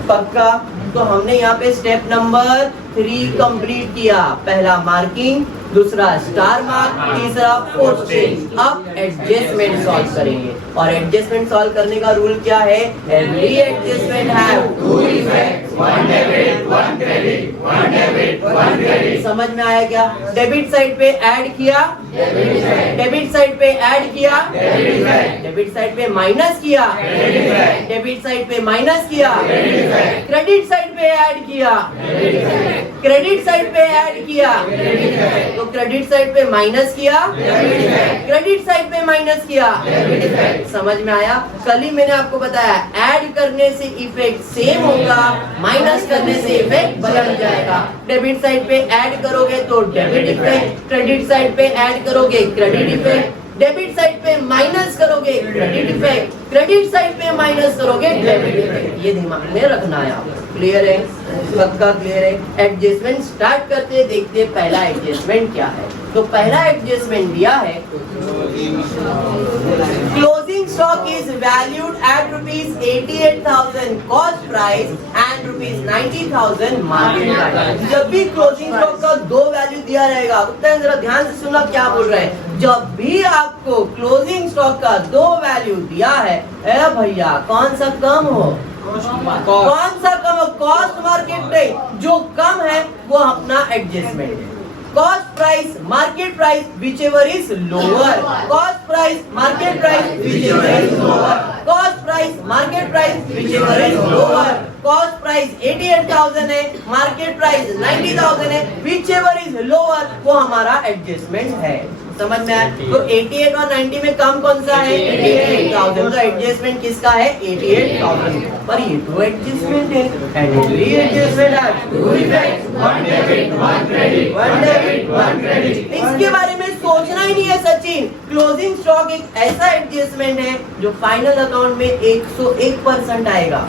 पक्का? तो हमने यहाँ पे स्टेप नंबर 3 कंप्लीट किया। पहला मार्किंग, दूसरा स्टार मार्क, तीसरा पोस्टिंग। अब एडजस्टमेंट सॉल्व करेंगे और एडजस्टमेंट सॉल्व करने का रूल क्या है? Every adjustment have 2 effects, 1 debit 1 credit, 1 debit 1 credit. समझ में आया क्या? डेबिट साइड पे ऐड किया, डेबिट साइड पे ऐड किया, डेबिट साइड पे माइनस किया, डेबिट साइड पे माइनस किया, क्रेडिट साइड पे ऐड किया, क्रेडिट साइड पे ऐड किया, तो क्रेडिट साइड पे माइनस किया, क्रेडिट साइड पे माइनस किया। समझ में आया? कल ही मैंने आपको बताया ऐड करने से इफेक्ट सेम होगा, माइनस करने से इफेक्ट बदल जाएगा। डेबिट साइड पे ऐड करोगे तो डेबिट इफेक्ट, क्रेडिट साइड पे ऐड करोगे क्रेडिट इफेक्ट, डेबिट साइड पे माइनस करोगे क्रेडिट इफेक्ट, क्रेडिट साइड पे माइनस करोगे डेबिट इफेक्ट। ये दिमाग में रखना है आपको। क्लियर है? सबका क्लियर है? एडजस्टमेंट स्टार्ट करते हैं, देखते हैं पहला एडजस्टमेंट क्या है। तो पहला एडजस्टमेंट दिया है, closing stock is valued at ₹88,000 cost price and ₹90,000 market price. जब भी क्लोजिंग स्टॉक का 2 वैल्यू दिया रहेगा, उत्तर जरा ध्यान से सुनना क्या बोल रहे हैं। जब भी आपको क्लोजिंग स्टॉक का 2 वैल्यू दिया है, भैया कौन सा कम हो, कौन सा कम हो? कॉस्ट मार्केट प्राइस जो कम है वो अपना एडजस्टमेंट है। Cost price market price whichever is lower, cost price market price whichever is lower, cost price market price whichever is lower। Cost price 88,000 है, मार्केट प्राइस 90,000 है, whichever is lower वो हमारा adjustment है। समझ में आया? तो 88 और 90 में कम कौन सा है? 88,000। तो एडजस्टमेंट किसका है? 88,000। पर ये तो एडजस्टमेंट है, एवरी एडजस्टमेंट है 2 effects, 1 debit 1 credit, 1 debit 1 credit. इसके बारे में सोचना ही नहीं है सचिन। क्लोजिंग स्टॉक एक ऐसा एडजस्टमेंट है जो फाइनल अकाउंट में 101% आएगा।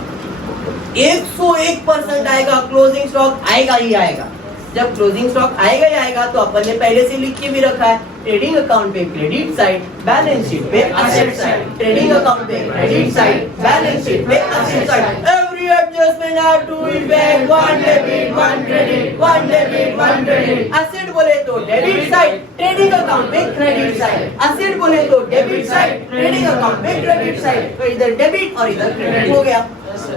101% आएगा। क्लोजिंग स्टॉक आएगा ही आएगा। जब क्लोजिंग स्टॉक आएगा ही आएगा तो अपन ने पहले से लिख के भी रखा है, ट्रेडिंग अकाउंट पे क्रेडिट साइड, बैलेंस शीट पे असेट साइड, ट्रेडिंग अकाउंट पे क्रेडिट साइड, बैलेंस शीट पे असेट साइड। एवरी एडजस्टमेंट है to effect, one debit one credit, one debit one credit. Asset बोले तो डेबिट साइड, ट्रेडिंग अकाउंट में credit side. Asset बोले तो debit side, trading account में credit side. तो इधर डेबिट और इधर क्रेडिट हो गया।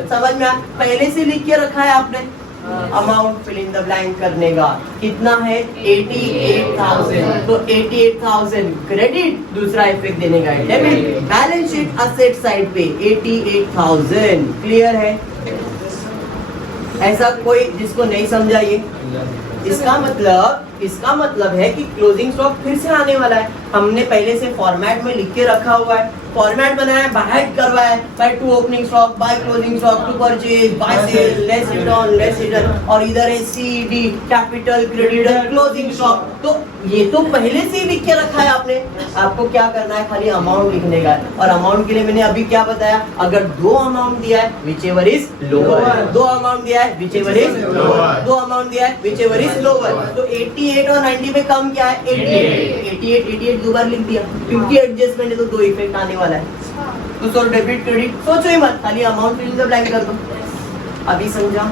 समझ में आया? पहले से लिख के रखा है आपने amount fill in the blank करने का। कितना है? 88,000। तो 88,000 क्रेडिट, दूसरा इफेक्ट देने का है debit. Balance sheet asset side पे 88,000। क्लियर है? ऐसा कोई जिसको नहीं समझा ये? इसका मतलब है कि क्लोजिंग स्टॉक फिर से आने वाला है। हमने पहले से फॉर्मेट में लिख के रखा हुआ है, फॉर्मेट बनाया, बाय करवाया, by to opening stock, by closing stock, to purchase, by sale, less return, और इधर है CD, capital, creditor, closing stock. तो ये तो पहले से ही लिख के रखा है आपने। आपको क्या करना है? खाली अमाउंट लिखने का है। और अमाउंट के लिए मैंने अभी क्या बताया? अगर दो अमाउंट दिया है whichever is lower, दो अमाउंट दिया है whichever is lower, दो अमाउंट दिया है whichever is lower। तो 88 और 90 में कम क्या है? 88 दो बार लिख दिया क्योंकि एडजस्टमेंट है तो दो इफेक्ट आने वाला है। तो सो डेबिट क्रेडिट सोचो ही मत, खाली amount fill in the blank कर दो। अभी समझा?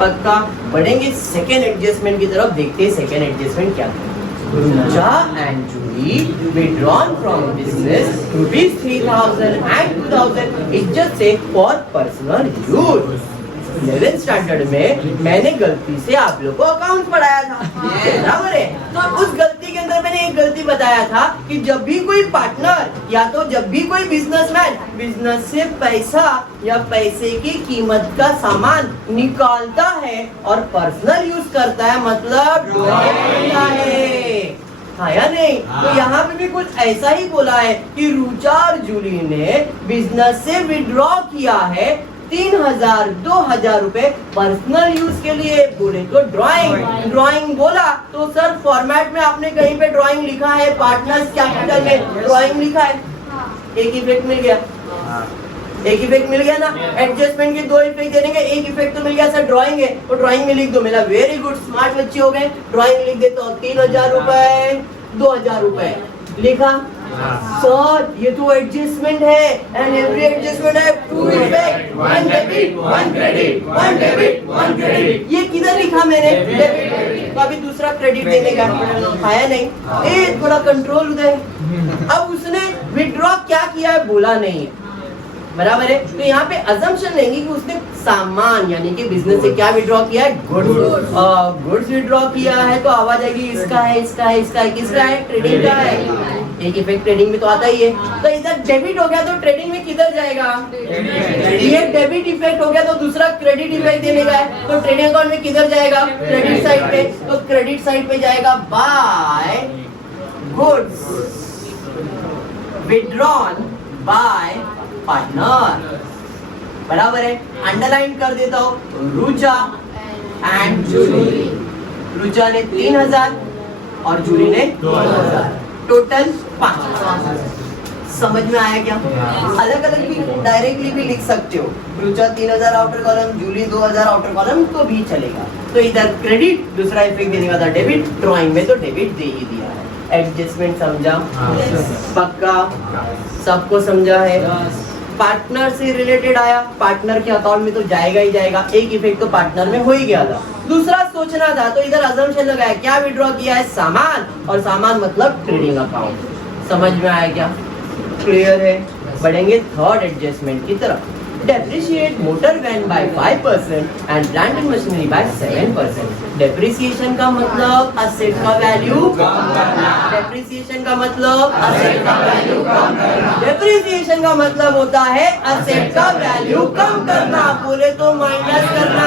पक्का? बढ़ेंगे सेकेंड एडजस्टमेंट की तरफ, देखते हैं सेकेंड एडजस्टमेंट क्या है। Rucha and Julie withdrawn from business rupees 3,000 and 2,000 is just say for personal use। 11th standard में मैंने गलती से आप लोग को अकाउंट पढ़ाया था, बराबर है? तो उस गलती के अंदर मैंने एक गलती बताया था कि जब भी कोई पार्टनर या तो जब भी कोई बिजनेसमैन बिजनेस से पैसा या पैसे की कीमत का सामान निकालता है और पर्सनल यूज करता है, मतलब ढोता है, हाँ या नहीं? तो यहाँ पे भी कुछ ऐसा ही बोला है कि रुचा और जूली ने बिजनेस से विड्रॉ किया है 3,000 2,000 रुपए पर्सनल यूज के लिए। बोले तो ड्राइंग बोला तो सर फॉर्मेट में आपने कहीं पे ड्राइंग लिखा है, पार्टनर्स कैपिटल में ड्राइंग लिखा है। एक इफेक्ट मिल गया, एक इफेक्ट मिल गया ना? एडजस्टमेंट के दो इफेक्ट देने के, एक इफेक्ट तो मिल गया सर ड्राइंग है, तो ड्राइंग में लिख दो। मेरा वेरी गुड, स्मार्ट बच्चे हो गए। ड्राइंग लिख देता हूँ 3,000 रुपए 2,000 रुपए लिखा। सर ये तो एडजस्टमेंट है एंड एवरी एडजस्टमेंट है to effect, one debit one credit, one debit one credit. ये किधर लिखा मैंने? डेबिट। तो अभी दूसरा क्रेडिट देने का आया नहीं। ए थोड़ा कंट्रोल उधर। अब उसने विड्रॉ क्या किया है बोला नहीं है, बराबर है? तो यहाँ पे अजम्पशन लेंगे कि उसने सामान यानी कि बिजनेस से क्या विड्रॉ किया है? गुड्स विड्रॉ किया है। तो आवाज आएगी इसका है, इसका है, इसका है, किसका है? ट्रेडिंग का है। एक इफेक्ट ट्रेडिंग में तो आता ही है। तो इधर डेबिट हो गया तो ट्रेडिंग में किधर जाएगा? ये डेबिट इफेक्ट हो गया तो दूसरा क्रेडिट इफेक्ट देने का है, तो ट्रेडिंग अकाउंट में किधर जाएगा? क्रेडिट साइड पे। तो क्रेडिट साइड पे जाएगा by goods withdrawn by partner, बराबर है? अंडरलाइन कर देता हूँ, रुचा एंड जूली। रुचा ने 3,000 और जूली ने 2,000, टोटल 5,000। समझ में आया क्या? अलग अलग भी डायरेक्टली भी लिख सकते हो। Rucha 3,000 outer column, Julie 2,000 outer column, तो भी चलेगा। तो इधर क्रेडिट, दूसरा इफेक्ट देने का था डेबिट। ड्राइंग में तो डेबिट दे ही दिया है। एडजस्टमेंट समझा? पक्का? सबको समझा है? पार्टनर से रिलेटेड आया, पार्टनर के अकाउंट में तो जाएगा ही जाएगा। एक इफेक्ट तो पार्टनर में हो ही गया था, दूसरा सोचना था, तो इधर अजम्पशन लगाया। क्या विड्रॉ किया है? सामान, और सामान मतलब ट्रेडिंग अकाउंट। समझ में आया क्या? क्लियर है? बढ़ेंगे थर्ड एडजस्टमेंट की तरफ। Depreciate motor van by 5% and plant and machinery by 7%। Depreciation का मतलब असेट का वैल्यू कम करना। डेप्रिसिएशन का मतलब असेट का वैल्यू कम करना। डेप्रिसिएशन का मतलब होता है असेट का वैल्यू कम करना, बोले तो माइनस करना,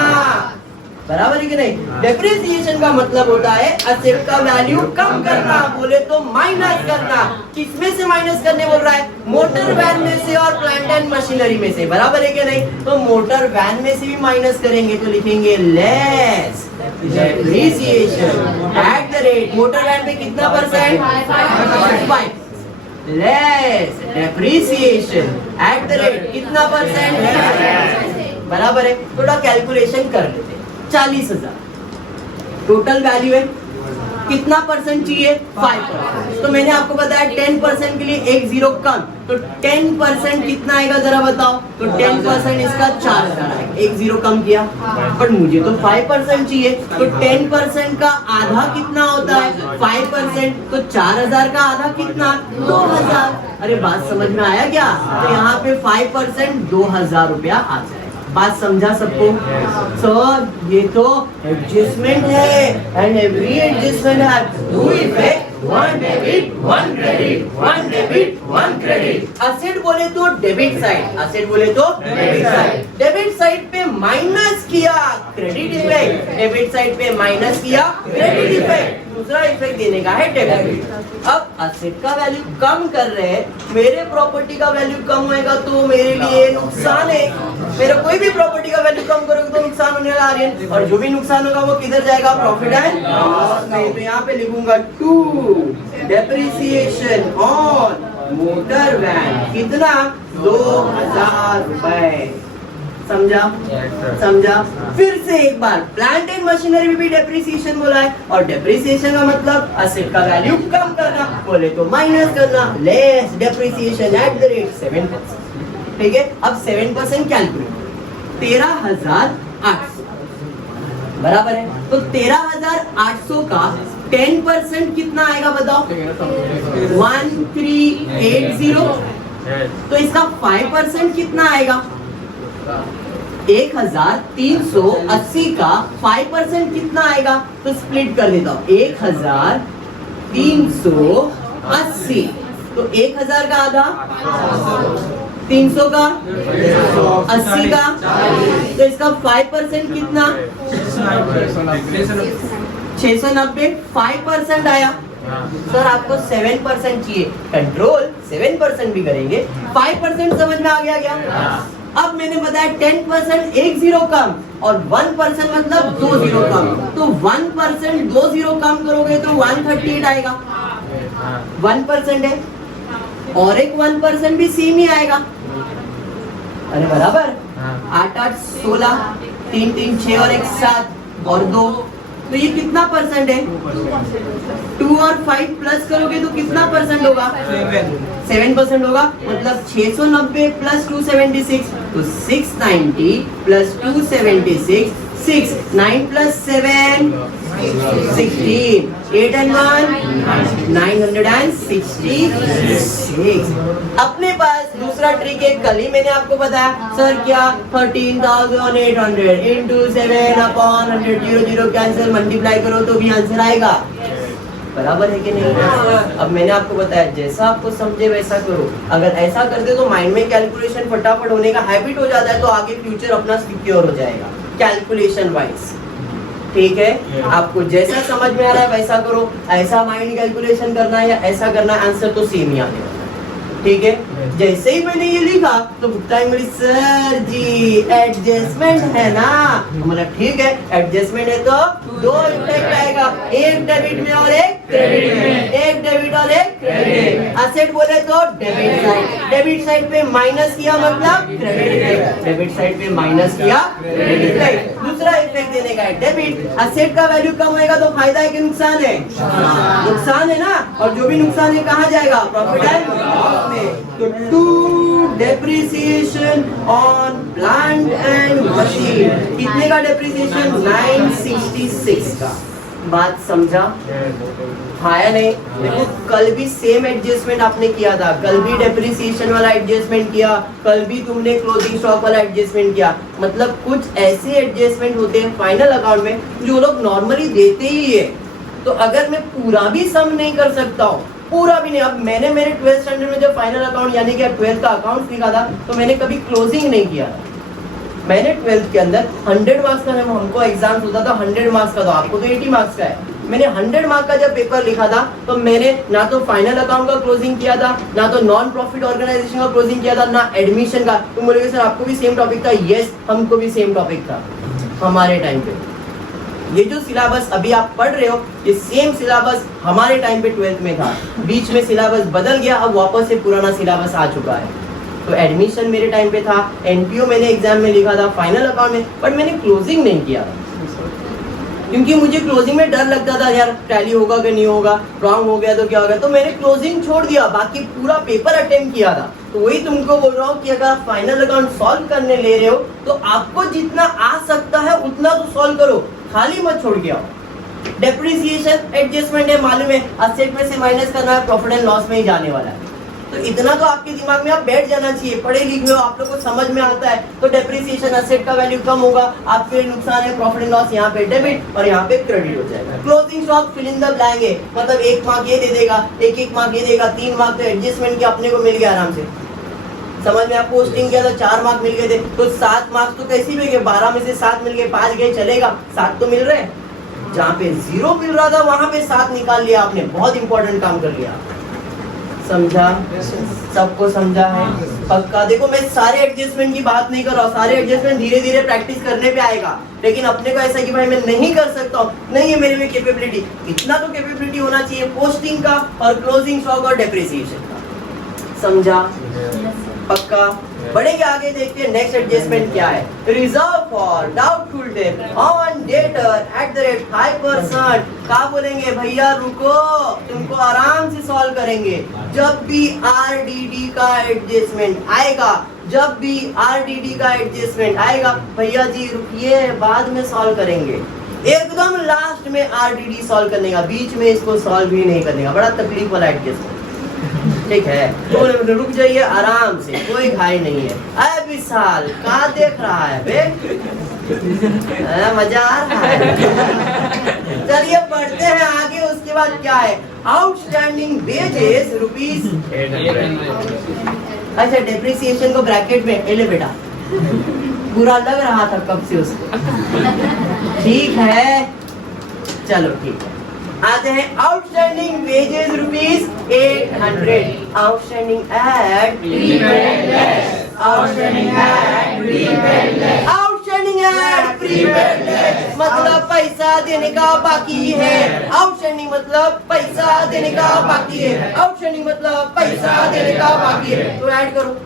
बराबर है कि नहीं? डेप्रिसिएशन का मतलब होता है असेट का वैल्यू कम करना, बोले तो माइनस करना। किसमें से माइनस करने बोल रहा है? मोटर वैन में से और प्लांट एंड मशीनरी में से, बराबर है कि नहीं? तो मोटर वैन में से भी माइनस करेंगे तो लिखेंगे less depreciation at the rate. Motor van पे कितना percent? 5। Less depreciation at the rate कितना परसेंट? बराबर है? थोड़ा कैलकुलेशन कर लेते। 40,000 टोटल वैल्यू है, कितना परसेंट चाहिए? 5%। तो मैंने आपको बताया 10% के लिए एक जीरो कम, तो 10% कितना आएगा जरा बताओ? तो 10% इसका 4000 आएगा, एक जीरो कम किया, पर मुझे तो 5% चाहिए, तो 10% का आधा कितना होता है? 5%, तो 4000 का आधा कितना? 2000। अरे बात समझ में आया क्या? तो यहाँ पे 5% 2000 रुपया आ जाएगा। बात समझा सबको? सर ये तो एडजस्टमेंट है, and every adjustment have to effect, one debit one credit, one debit one credit. Asset बोले तो डेबिट साइड, असेट बोले तो डेबिट साइड, डेबिट साइड पे माइनस किया क्रेडिट इफेक्ट, डेबिट साइड पे माइनस किया क्रेडिट इफेक्ट, दूसरा इफेक्ट देने का है डेबिट। अब असेट का वैल्यू कम कर रहे हैं, मेरे प्रॉपर्टी का वैल्यू कम होएगा तो मेरे लिए नुकसान है। मेरा कोई भी प्रॉपर्टी का वैल्यू कम करोगे तो नुकसान होने वाला है, और जो भी नुकसान होगा वो किधर जाएगा? प्रॉफिट एंड लॉस में। तो यहाँ पे लिखूंगा 2 डेप्रिसिएशन ऑन मोटर वैन, कितना? 2000 रुपए। समझा? समझा? फिर से एक बार, प्लांट एंड मशीनरी में भी डेप्रिसिएशन बोला है, और डेप्रिसिएशन का मतलब असेट का वैल्यू कम करना, बोले तो माइनस करना, less depreciation at the rate 7%। ठीक है, अब 7% कैलकुलेट, 13,800 बराबर है, तो 13,800 का 10% कितना आएगा बताओ? 1380। तो इसका 5% कितना आएगा? 1380 का 5% कितना आएगा? तो स्प्लिट कर देता हूँ, 1380, तो 1000 का आधा, 300 का, 80 का, तो इसका 5% कितना? 690, 5% आया। सर आपको 7% चाहिए, कंट्रोल 7% भी करेंगे, 5% समझ में आ गया क्या? अब मैंने बताया 10% एक जीरो कम, और 1% मतलब 2 जीरो कम, तो 1% 2 जीरो कम करोगे तो 138 आएगा, 1% है, और एक 1% भी सेम ही आएगा। अरे बराबर, 8 8 16, 3 3 6 और 1 7 और 2, तो ये कितना परसेंट है? 2 और 5 प्लस करोगे तो कितना परसेंट होगा? 7% होगा, मतलब 690 प्लस 276, तो 690 प्लस 276, 6, 9 प्लस 7, 16, 8 and 1, 966। अपने पास दूसरा ट्रिक है, कल ही मैंने आपको बताया सर क्या? 13,800 इंटू 7/100, 0 0 कैंसिल, मल्टीप्लाई करो तो भी आंसर आएगा। बराबर है कि नहीं? अब मैंने आपको बताया जैसा आपको समझे वैसा करो, अगर ऐसा करते तो माइंड में कैलकुलेशन फटाफट होने का हैबिट हो जाता है, तो आगे फ्यूचर अपना सिक्योर हो जाएगा कैलकुलेशन वाइज। ठीक है, आपको जैसा समझ में आ रहा है वैसा करो, ऐसा माइंड कैलकुलेशन करना है या ऐसा करना है, आंसर तो सेम ही आने वाला है। ठीक है, जैसे ही मैंने ये लिखा तो बुकटाइम मेरी सर जी एडजस्टमेंट है ना, मतलब ठीक है एडजस्टमेंट है तो 2 इफेक्ट आएगा, एक डेबिट में और एक क्रेडिट में, एक डेबिट और एक क्रेडिट। असेट बोले तो डेबिट साइड पे माइनस किया मतलब क्रेडिट इफेक्ट, डेबिट साइड पे माइनस किया क्रेडिट इफेक्ट। दूसरा इफेक्ट देने का है डेबिट, असेट का वैल्यू कम होएगा तो फायदा है कि नुकसान है? नुकसान है ना, और जो भी नुकसान है कहाँ जाएगा? प्रॉफिट एंड लॉस में। तो 2 depreciation on plant and machine, कितने का डेप्रिसिएशन? 966 का। बात समझा? हाँ या नहीं? देखो कल भी सेम एडजस्टमेंट आपने किया था, कल भी डेप्रिसिएशन वाला एडजस्टमेंट किया, कल भी तुमने क्लोजिंग स्टॉक वाला एडजस्टमेंट किया। मतलब कुछ ऐसे एडजस्टमेंट होते हैं फाइनल अकाउंट में जो लोग नॉर्मली देते ही है। तो अगर मैं पूरा भी सम नहीं कर सकता हूँ, पूरा भी नहीं, अब मैंने मेरे 12th स्टैंडर्ड में जब फाइनल अकाउंट यानी कि 12th का अकाउंट लिखा था तो मैंने कभी क्लोजिंग नहीं किया था। मैंने 12th के अंदर 100 मार्क्स का जब हमको एग्जाम होता था 100 मार्क्स का, तो आपको तो 80 मार्क्स का है। मैंने 100 मार्क्स का जब पेपर लिखा था तो मैंने ना तो फाइनल अकाउंट का क्लोजिंग किया था, ना तो नॉन प्रॉफिट ऑर्गेनाइजेशन का क्लोजिंग किया था, ना एडमिशन का। तुम बोलोगे सर आपको भी सेम टॉपिक था? यस, हमको भी सेम टॉपिक था हमारे टाइम पे। ये जो सिलेबस अभी आप पढ़ रहे हो ये सेम सिलेबस हमारे टाइम पे 12th में था। बीच में सिलेबस बदल गया, अब वापस से पुराना सिलेबस आ चुका है। तो एडमिशन मेरे टाइम पे था, एनपीओ मैंने एग्जाम में लिखा था, फाइनल अकाउंट में, बट मैंने क्लोजिंग नहीं किया था। क्योंकि मुझे क्लोजिंग में डर लगता था यार टैली होगा कि नहीं होगा, रॉन्ग हो गया तो क्या होगा, तो मैंने क्लोजिंग छोड़ दिया, बाकी पूरा पेपर अटेम्प्ट किया था। तो वही तुमको बोल रहा हूँ कि अगर आप फाइनल अकाउंट सॉल्व करने ले रहे हो तो आपको जितना आ सकता है उतना तो सॉल्व करो, खाली मत छोड़ के आओ। डेप्रिसिएशन एडजस्टमेंट है, मालूम है असेट में से माइनस करना है, प्रॉफिट एंड लॉस में ही जाने वाला है। तो इतना तो आपके दिमाग में आप बैठ जाना चाहिए, पढ़े लिखे हो, आप लोग को समझ में आता है। तो डेप्रिसिएशन असेट का वैल्यू कम होगा, आपके लिए नुकसान है, प्रॉफिट एंड लॉस यहाँ पे डेबिट और यहाँ पे क्रेडिट हो जाएगा। Closing stock fill in the blank है, मतलब 1 मार्क ये दे देगा, एक मार्क ये देगा, 3 मार्क तो एडजस्टमेंट के अपने को मिल गया आराम से। समझ में, आप पोस्टिंग किया तो 4 मार्क मिल गए थे, तो 7 मार्क्स तो कैसे मिल गए, 12 में से 7 मिल गए, 5 गए चलेगा, 7 तो मिल रहे। जहाँ पे 0 मिल रहा था वहां पे 7 निकाल लिया आपने, बहुत इंपॉर्टेंट काम कर लिया। समझा? सबको समझा है? पक्का? देखो मैं सारे एडजस्टमेंट की बात नहीं कर रहा हूँ, सारे एडजस्टमेंट धीरे धीरे प्रैक्टिस करने पे आएगा, लेकिन अपने को ऐसा कि भाई मैं नहीं कर सकता हूँ, नहीं है मेरे में कैपेबिलिटी, इतना तो कैपेबिलिटी होना चाहिए पोस्टिंग का और क्लोजिंग स्टॉक और डेप्रिसिएशन का। समझा? पक्का? बढ़ेंगे आगे, देखते हैं नेक्स्ट एडजस्टमेंट क्या है। Reserve for doubtful debt on debtor eight the rate 5%। क्या बोलेंगे भैया, रुको, तुमको आराम से सॉल्व करेंगे। जब भी आरडीडी का एडजस्टमेंट आएगा, जब भी आरडीडी का एडजस्टमेंट आएगा, भैया जी रुकिए, बाद में सॉल्व करेंगे। एकदम लास्ट में आरडीडी सॉल्व करने का, बीच में इसको सॉल्व भी नहीं करने का, बड़ा तकलीफ वाला एडजस्टमेंट। ठीक है, तो रुक जाइए आराम से, कोई घाई नहीं है। अरे विशाल कहाँ देख रहा है बे? मजा आ रहा है। चलिए बढ़ते हैं आगे, उसके बाद क्या है, आउटस्टैंडिंग वेजेस रुपीज। अच्छा, डेप्रिसिएशन को ब्रैकेट में ले बेटा, बुरा लग रहा था कब से उसको। ठीक है, चलो ठीक है, आते हैं outstanding wages rupees 800। Outstanding at prepaid, outstanding at prepaid, outstanding at prepaid मतलब पैसा देने का बाकी है। आउटस्टैंडिंग मतलब पैसा देने का बाकी है, आउटस्टैंडिंग मतलब पैसा देने का बाकी है। तो ऐड करो,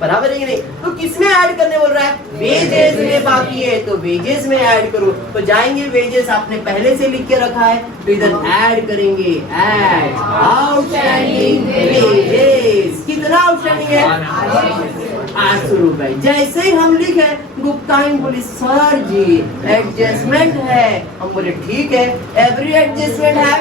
बराबर है कि नहीं? तो किसमें ऐड करने बोल रहा है, वेजेस में बाकी है, तो वेजेस में ऐड करो। तो जाएंगे, वेजेस आपने पहले से लिख के रखा है, तो इधर ऐड करेंगे, ऐड आउटस्टैंडिंग वेजेस। कितना आउटस्टैंडिंग है? 800 रुपए। जैसे ही हम लिखे, गुप्ताइन बोली सर जी एडजस्टमेंट है, हम बोले ठीक है, एवरी एडजस्टमेंट है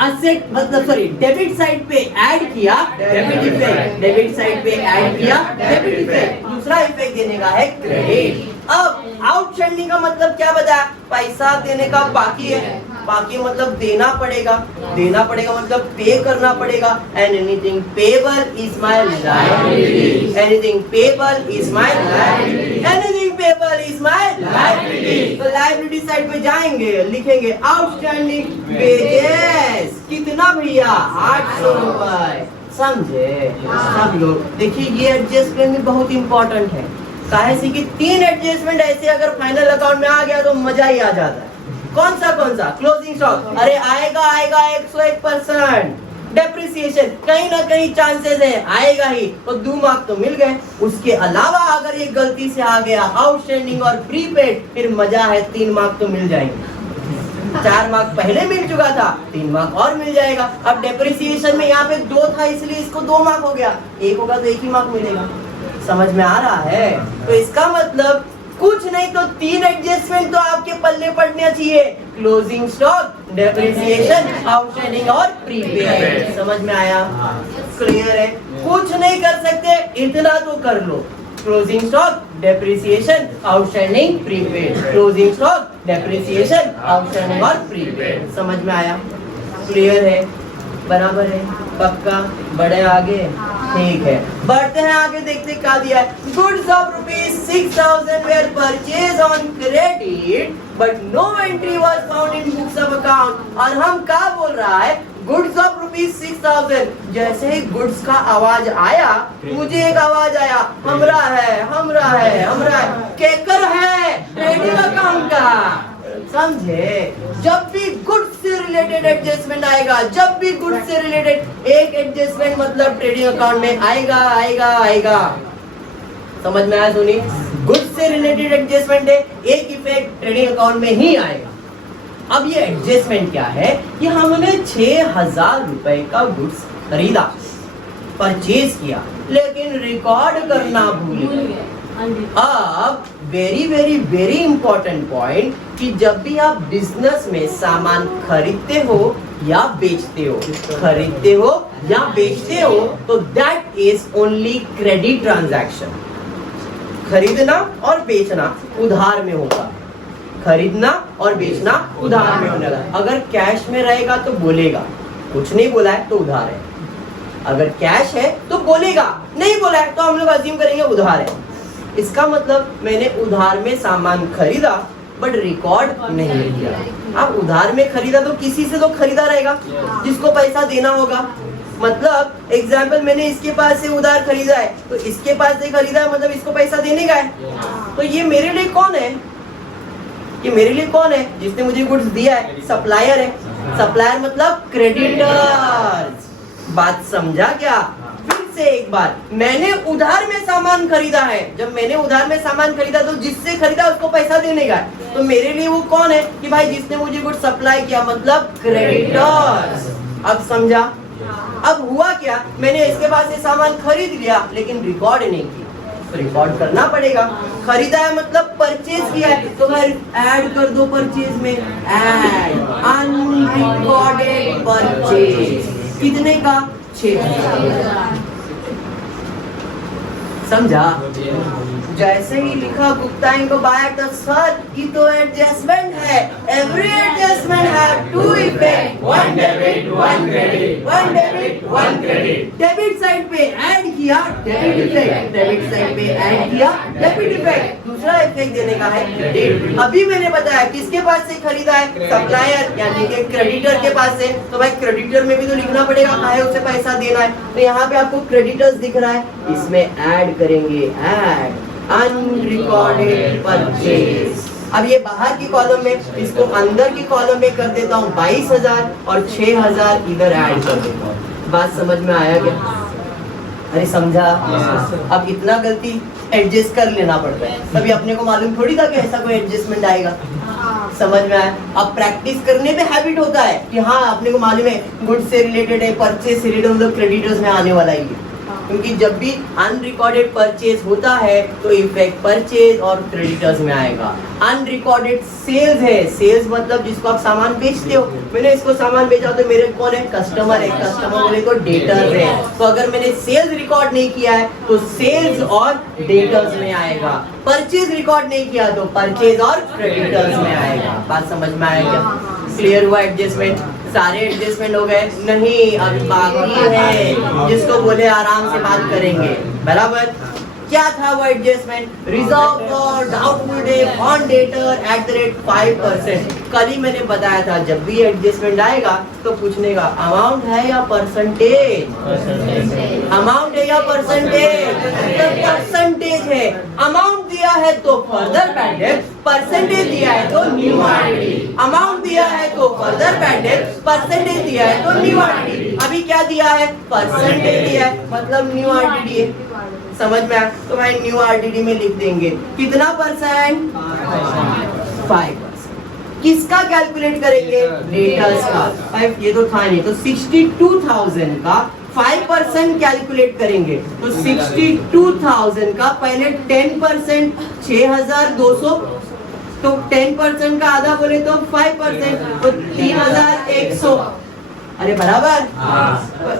असेट, मतलब सॉरी डेबिट साइड पे ऐड किया डेबिट इफेक्ट, डेबिट साइड पे ऐड किया डेबिट इफेक्ट, दूसरा इफेक्ट देने का है क्रेडिट। अब आउटस्टैंडिंग का मतलब क्या बताया, पैसा देने का बाकी है, बाकी मतलब देना पड़ेगा, देना पड़ेगा मतलब पे करना पड़ेगा। And anything payable is my liability, anything payable is my liability, anything payable is my liability. तो लायबिलिटी साइड पे जाएंगे, लिखेंगे आउटस्टैंडिंग वेजेस। कितना भैया? 800 रुपए। समझे सब लोग? देखिए ये एडजस्टमेंट भी बहुत इंपॉर्टेंट है, काहे से कि 3 एडजस्टमेंट ऐसे अगर फाइनल अकाउंट में आ गया तो मजा ही आ जाता है। कौन सा? क्लोजिंग स्टॉक, अरे आएगा 101%। डेप्रिसिएशन कहीं ना कहीं चांसेस है आएगा ही, तो 2 मार्क तो मिल गए। उसके अलावा अगर ये गलती से आ गया आउटस्टैंडिंग और प्रीपेड, फिर मजा है, 3 मार्क तो मिल जाएंगे। 4 मार्क पहले मिल चुका था, 3 मार्क और मिल जाएगा। अब डेप्रिसिएशन में यहाँ पे 2 था, इसलिए इसको 2 मार्क हो गया, 1 होगा तो 1 ही मार्क मिलेगा। समझ में आ रहा है? तो इसका मतलब कुछ नहीं तो 3 एडजस्टमेंट तो आपके पल्ले पड़ने चाहिए, क्लोजिंग स्टॉक, डेप्रिसिएशन, आउटस्टैंडिंग और प्रीपेड। समझ में आया? क्लियर है? कुछ नहीं कर सकते, इतना तो कर लो, closing stock, depreciation, outstanding, prepaid, closing stock, depreciation, outstanding और प्रीपेड। समझ में आया? क्लियर है? बराबर है? पक्का? बढ़े आगे? ठीक है, बढ़ते हैं आगे, देखते क्या दिया है। Goods of ₹6,000 were purchase on credit but no entry was found in books of account. और हम क्या बोल रहा है, गुड्स ऑफ ₹6,000। जैसे ही गुड्स का आवाज आया, मुझे एक आवाज आया, हमरा है, हमरा है, हमरा है, केकर है, ट्रेडिंग अकाउंट का। समझे? जब भी गुड्स से रिलेटेड एडजस्टमेंट आएगा, जब भी गुड्स से रिलेटेड एक एडजस्टमेंट मतलब ट्रेडिंग अकाउंट में आएगा आएगा आएगा। समझ में आया? सुनिए, गुड्स से रिलेटेड एडजस्टमेंट है, एक इफेक्ट ट्रेडिंग अकाउंट में ही आएगा। अब ये एडजस्टमेंट क्या है कि हमने 6000 रुपए का गुड्स खरीदा, परचेज किया, लेकिन रिकॉर्ड करना भूल गए। अब very very very important point कि जब भी आप बिजनेस में सामान खरीदते हो या बेचते हो, खरीदते हो या बेचते हो, तो that is only credit transaction. खरीदना और बेचना उधार में होगा, खरीदना और बेचना उधार में होने लगा। अगर कैश में रहेगा तो बोलेगा, कुछ नहीं बोला है तो उधार है। अगर कैश है तो बोलेगा, नहीं बोला है तो हम लोग अज्यूम करेंगे उधार है। इसका मतलब मैंने उधार में सामान खरीदा बट रिकॉर्ड नहीं किया। अब उधार में खरीदा तो किसी से तो खरीदा रहेगा जिसको पैसा देना होगा। मतलब एग्जाम्पल, मैंने इसके पास से उधार खरीदा है तो इसके पास से खरीदा है, मतलब इसको पैसा देने का है। तो ये मेरे लिए कौन है? ये मेरे लिए कौन है? जिसने मुझे गुड्स दिया है, सप्लायर है। सप्लायर मतलब क्रेडिटर। बात समझा क्या? फिर से एक बार, मैंने उधार में सामान खरीदा है। जब मैंने उधार में सामान खरीदा तो जिससे खरीदा उसको पैसा देने का है। तो मेरे लिए वो कौन है कि भाई जिसने मुझे गुड्स सप्लाई किया, मतलब क्रेडिटर्स। अब समझा? अब हुआ क्या, मैंने इसके पास से सामान खरीद लिया लेकिन रिकॉर्ड नहीं किया, तो रिकॉर्ड करना पड़ेगा। खरीदा है मतलब परचेज किया है, तो भाई ऐड कर दो परचेज में, ऐड अनरिकॉर्डेड परचेज। कितने का? 6000। समझा? जैसे ही लिखा गुप्ता इनको बाय द सर की तो एडजस्टमेंट है। Every adjustment have to effect, one debit one credit, one debit one credit. Debit side पे ऐड किया डेबिट इफेक्ट, डेबिट साइड पे ऐड किया डेबिट इफेक्ट। दूसरा इफेक्ट देने का है क्रेडिट। अभी मैंने बताया किसके पास से खरीदा है, सप्लायर यानी कि क्रेडिटर के पास से। तो भाई क्रेडिटर में भी तो लिखना पड़ेगा काहे उसे पैसा देना है। तो यहाँ पे आपको क्रेडिटर्स दिख रहा है, इसमें ऐड करेंगे, ऐड अनरिकॉर्डेड परचेज। अब ये बाहर की कॉलम में, इसको अंदर की कॉलम में कर देता हूँ 22,000 और 6,000 इधर ऐड कर देता हूँ। बात समझ में आया क्या? अरे समझा? अब इतना गलती एडजस्ट कर लेना पड़ता है, तभी अपने को मालूम थोड़ी था कि ऐसा कोई एडजस्टमेंट आएगा। समझ में आया? अब प्रैक्टिस करने पे हैबिट होता है कि हाँ अपने को मालूम है गुड्स से रिलेटेड है, परचेज से रिलेटेड, मतलब क्रेडिटर्स में आने वाला ही है। क्योंकि जब भी अनरिकॉर्डेड परचेज होता है तो इफेक्ट परचेज और क्रेडिटर्स में आएगा। अनरिकॉर्डेड सेल्स है, सेल्स मतलब जिसको आप सामान बेचते हो। मैंने इसको सामान बेचा तो मेरे कौन है? कस्टमर है। कस्टमर बोले तो डेटर्स है। तो अगर मैंने सेल्स रिकॉर्ड नहीं किया है तो सेल्स और डेटर्स में आएगा। परचेज रिकॉर्ड नहीं किया तो परचेज और क्रेडिटर्स में आएगा। बात समझ में आएगा? क्लियर हुआ एडजस्टमेंट? सारे एडजस्टमेंट हो गए? नहीं, अभी बाकी है, जिसको बोले आराम से बात करेंगे। बराबर? क्या था वो adjustment? Reserve for doubtful debt on debtor @ 5%। कल ही मैंने बताया था जब भी एडजस्टमेंट आएगा तो पूछने का अमाउंट है या परसेंटेज? अमाउंट है या परसेंटेज? परसेंटेज है। अमाउंट दिया है तो फर्दर बैड डेट, परसेंटेज दिया है तो न्यू आरटीडी। अमाउंट दिया है तो फर्दर बैड डेट, परसेंटेज दिया है तो न्यू आरटीडी। अभी क्या दिया है? परसेंटेज दिया है, मतलब न्यू आरटीडी है। समझ में आया? तो भाई न्यू आरटीडी में लिख देंगे कितना परसेंट? 5%। किसका कैलकुलेट करेंगे? डेटर्स का। 5 ये तो था नहीं, तो 62,000 का 5% कैलकुलेट करेंगे। तो 62,000 का पहले 10% 6,200, तो 10% का आधा बोले तो 5%, तो 3,100। अरे बराबर?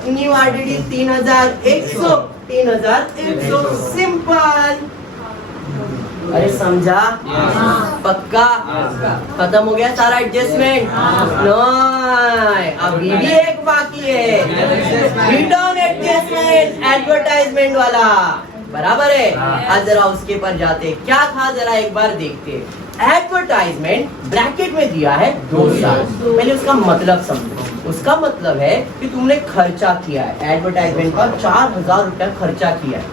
New RTD 3,100, 3,100 simple. अरे समझा? पक्का? खत्म हो गया सारा एडजस्टमेंट? नहीं, अभी भी एक बाकी है, रिटर्न एडजस्टमेंट, एडवर्टाइजमेंट वाला। बराबर है? आज जरा उसके पर जाते, क्या था जरा एक बार देखते। एडवर्टाइजमेंट ब्रैकेट में दिया है 2 साल। पहले उसका मतलब समझो। उसका मतलब है कि तुमने खर्चा किया है, एडवर्टाइजमेंट का 4,000 रुपया खर्चा किया है।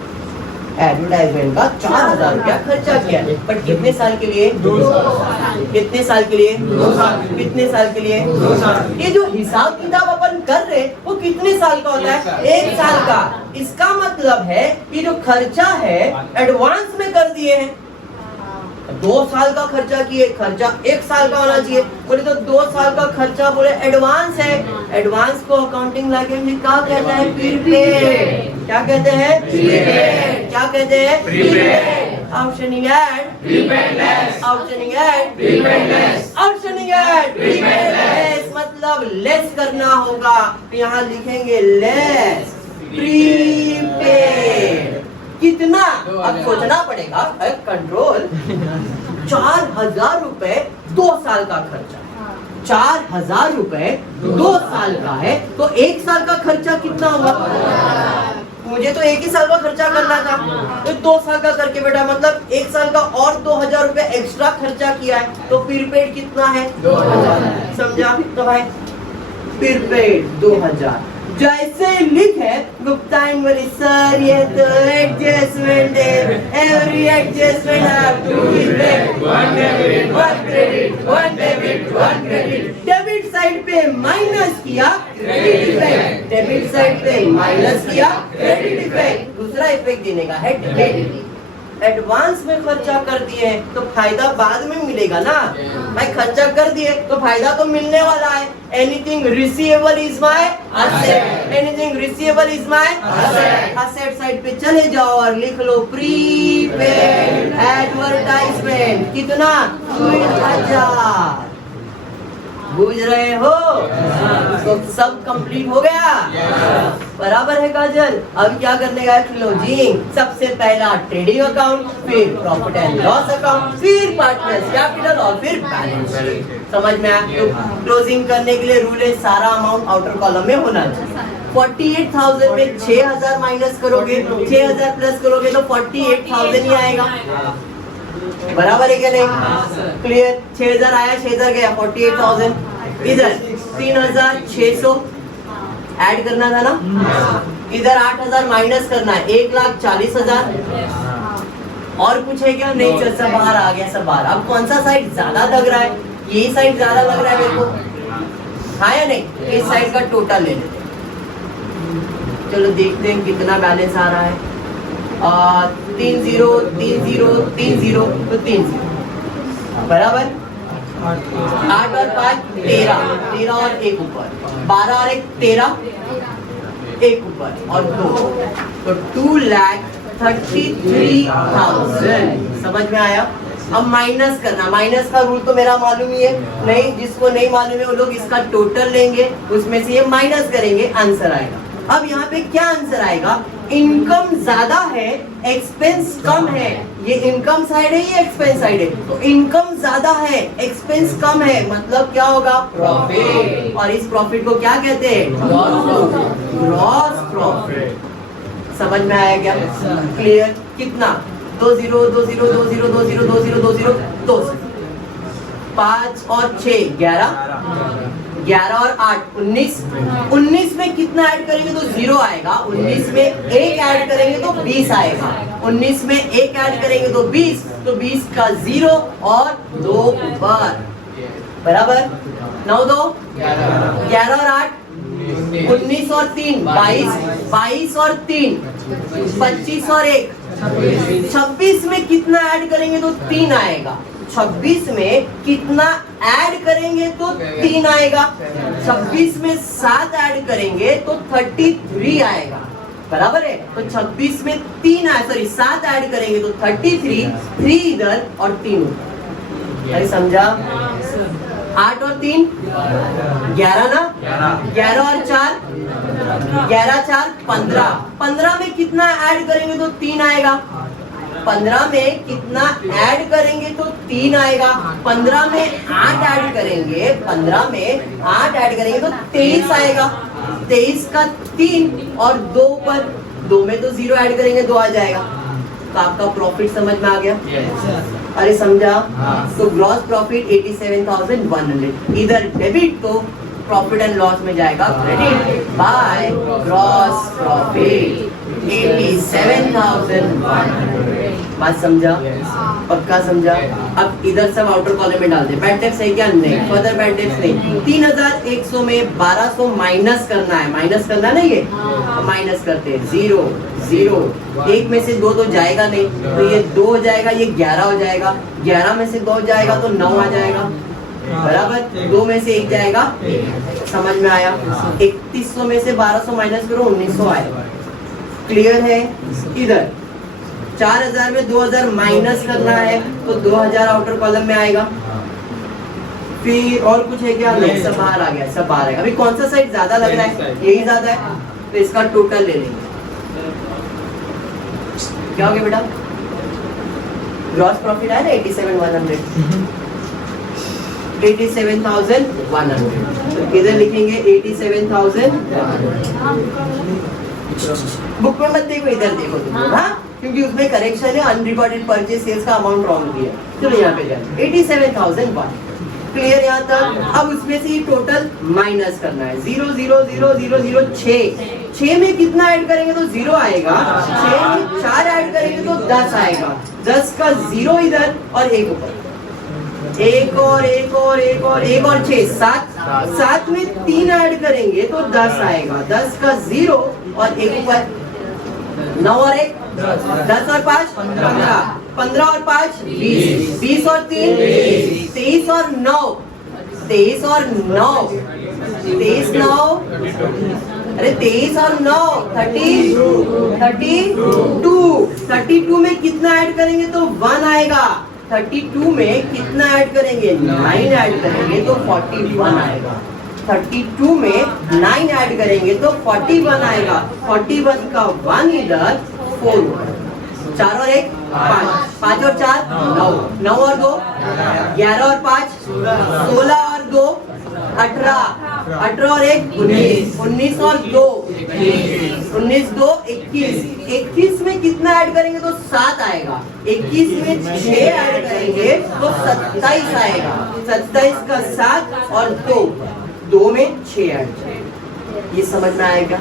एडवर्टाइजमेंट का 4,000 रुपया खर्चा किया है, बट कितने साल के लिए? 2 साल। कितने साल के लिए? 2 साल। कितने साल के लिए? 2 साल। ये जो हिसाब किताब अपन कर रहे वो कितने साल का होता है? 1 साल का। इसका मतलब है कि जो खर्चा है एडवांस में कर दिए हैं। 2 साल का खर्चा किए, खर्चा 1 साल का होना चाहिए, बोले तो 2 साल का खर्चा बोले एडवांस है। एडवांस को अकाउंटिंग लैंग्वेज में क्या कहते हैं? प्रीपेड। क्या कहते हैं? प्रीपेड। क्या कहते हैं? Prepaid. Outstanding at prepaid less. Outstanding at prepaid less. Outstanding at prepaid less मतलब लेस करना होगा, तो यहाँ लिखेंगे लेस प्रीपेड। कितना? अब सोचना पड़ेगा। कंट्रोल 4,000 रुपए 2 साल का खर्चा, 4,000 रुपए 2 साल का है, तो 1 साल का खर्चा कितना हुआ? मुझे तो 1 ही साल का खर्चा करना था, तो 2 साल का करके बेटा मतलब 1 साल का और 2,000 रुपए एक्स्ट्रा खर्चा किया है, तो प्रीपेड कितना है? 2,000। समझा? तो भाई प्रीपेड 2,000 जैसे लिखे गुप्ता एंड बोली सर ये तो एडजस्टमेंट है, every adjustment have to be made, 1 debit 1 credit, 1 debit 1 credit. Debit side पे माइनस किया क्रेडिट इफेक्ट, डेबिट साइड पे माइनस किया क्रेडिट इफेक्ट। दूसरा इफेक्ट देने का है डेबिट। एडवांस में खर्चा कर दिए तो फायदा बाद में मिलेगा ना भाई, खर्चा कर दिए तो फायदा तो मिलने वाला है। Anything receivable is my asset, anything receivable is my asset. Asset side पे चले जाओ और लिख लो प्रीपेड एडवर्टाइजमेंट। कितना? 2,000। बुझ रहे हो? तो सब कंप्लीट हो गया? बराबर है काजल? अब क्या करने का? क्लोजिंग। सबसे पहला ट्रेडिंग अकाउंट, फिर प्रॉफिट एंड लॉस अकाउंट, फिर पार्टनर्स कैपिटल और फिर बैलेंस शीट। समझ में आया? तो क्लोजिंग करने के लिए रूल है सारा अमाउंट आउटर कॉलम में होना चाहिए। 48,000 में 6,000 माइनस करोगे, 6,000 प्लस करोगे तो 48,000 ही आएगा। बराबर है क्या नहीं? क्लियर? 6,000 आया, 6,000 गया, 48,000। इधर 3,600 ऐड करना था ना, इधर 8,000 माइनस करना है, 1,40,000। और कुछ है क्या? नहीं, चल सब बाहर आ गया, सब बाहर। अब कौन सा साइड ज्यादा लग रहा है? ये साइड ज्यादा लग रहा है मेरे को, हाँ या नहीं? इस साइड का टोटल ले लेते हैं। चलो देखते हैं कितना बैलेंस आ रहा है। 3 0 3 0 3 0 तो 3 0 बराबर। 8 और 5 13, 13 और 1 ऊपर, 12 और 1 13, 1 ऊपर और 2, तो 2,33,000। समझ में आया? अब माइनस करना, माइनस का रूल तो मेरा मालूम ही है, नहीं जिसको नहीं मालूम है वो लोग इसका टोटल लेंगे, उसमें से ये माइनस करेंगे, आंसर आएगा। अब यहाँ पे क्या आंसर आएगा? इनकम ज्यादा है, एक्सपेंस कम है। ये इनकम साइड है, ये एक्सपेंस साइड है, तो इनकम ज्यादा है, एक्सपेंस कम है, मतलब क्या होगा? प्रॉफिट। और इस प्रॉफिट को क्या कहते हैं? Gross profit. समझ में आया क्या? क्लियर? कितना? 2 0 2 0 2 0 2 0 2 0 2 0 2 0, 5 और 6 11, 11 और 8 19, 19 में कितना ऐड करेंगे तो 0 आएगा, 19 में 1 ऐड करेंगे तो 20 आएगा, 19 में 1 ऐड करेंगे तो 20, तो 20 का 0 और 2 ऊपर, बराबर। 9 2 11 और 8 19 और 3 22, 22 और 3 25 और 1 26 में कितना ऐड करेंगे तो 3 आएगा, 26 में कितना ऐड करेंगे तो 3 आएगा, 26 में 7 ऐड करेंगे तो 33 आएगा, बराबर है। तो 26 में 3 सॉरी 7 ऐड करेंगे तो 33, 3 इधर और 3 उधर। अरे समझा? 8 और 3 11 ना, 11 और 4 11 4 15, 15 में कितना ऐड करेंगे तो 3 आएगा, 15 में कितना ऐड करेंगे तो 3 आएगा, 15 में 8 ऐड करेंगे, 15 में 8 ऐड करेंगे तो 23 आएगा, 23 का 3 और 2 ऊपर, 2 में तो 0 ऐड करेंगे 2 आ जाएगा। तो आपका प्रॉफिट समझ में आ गया? अरे समझा? तो ग्रॉस प्रॉफिट 87,100, इधर डेबिट तो प्रॉफिट एंड लॉस में जाएगा क्रेडिट बाय ग्रॉस प्रॉफिट 87,100। 87,100। बात समझा? पक्का समझा? अब इधर सब आउटर कॉलम में डाल दे। बैड डेब्ट्स है क्या? नहीं। फर्दर बैड डेब्ट्स नहीं। 3100 में 1200 माइनस करना है। माइनस करना ना, ये माइनस करते हैं। 0 0, एक में से 2 तो जाएगा नहीं, तो ये 2 हो जाएगा, ये 11 हो जाएगा। 11 में से 2 जाएगा तो 9 आ जाएगा, बराबर। 2 में से 1 जाएगा, समझ में आया? 3100 में से 1200 माइनस करो, 1900 आएगा। क्लियर है? इधर 4000 में 2000 माइनस करना है तो 2000 आउटर कॉलम में आएगा। फिर और कुछ है क्या? नहीं, सब बाहर आ गया, सब बाहर आएगा। अभी कौन सा साइड ज्यादा लग रहा है? यही ज्यादा है, तो इसका टोटल ले लेंगे। क्या हो गया बेटा? ग्रॉस प्रॉफिट है ना 87,100, 87,100। तो किधर लिखेंगे? 87,100। बुक में मत देखो, इधर देखो तुम, हाँ, क्योंकि उसमें करेक्शन है। अनरिकॉर्डेड परचेज सेल्स का अमाउंट रॉन्ग दिया। चलो यहाँ पे जाए 87,001। क्लियर यहाँ तक? अब उसमें से ये टोटल माइनस करना है। 0 0 0 0 0 6 में कितना ऐड करेंगे तो 0 आएगा। 6 में 4 ऐड करेंगे तो 10 आएगा। 10 का 0 इधर और 1 ऊपर, 1 और 1 और 1 और 1 और 6 7 में 3 ऐड करेंगे तो 10 आएगा। 10 का 0 और 1 ऊपर, 9 और 1 10 और 5 15, 15 और 5 20, 20 और 3 23 और 9 23 और 9 23 9, अरे 23 और 9 32 में कितना ऐड करेंगे तो 1 आएगा। 32 में कितना ऐड करेंगे? 9 ऐड करेंगे तो 41 आएगा। 32 में 9 ऐड करेंगे तो 41 आएगा। 41 का 1 इधर, 4 4 और 1 5, 5 और 4 9, 9 और 2 11 और 5 16 और 2 18, 18 और 1 19, 19 और 2 19 2 21, 21 में कितना ऐड करेंगे तो 7 आएगा। 21 में 6 ऐड करेंगे तो 27 आएगा। 27 का 7 और 2 में 6 ऐड। ये समझ में आएगा?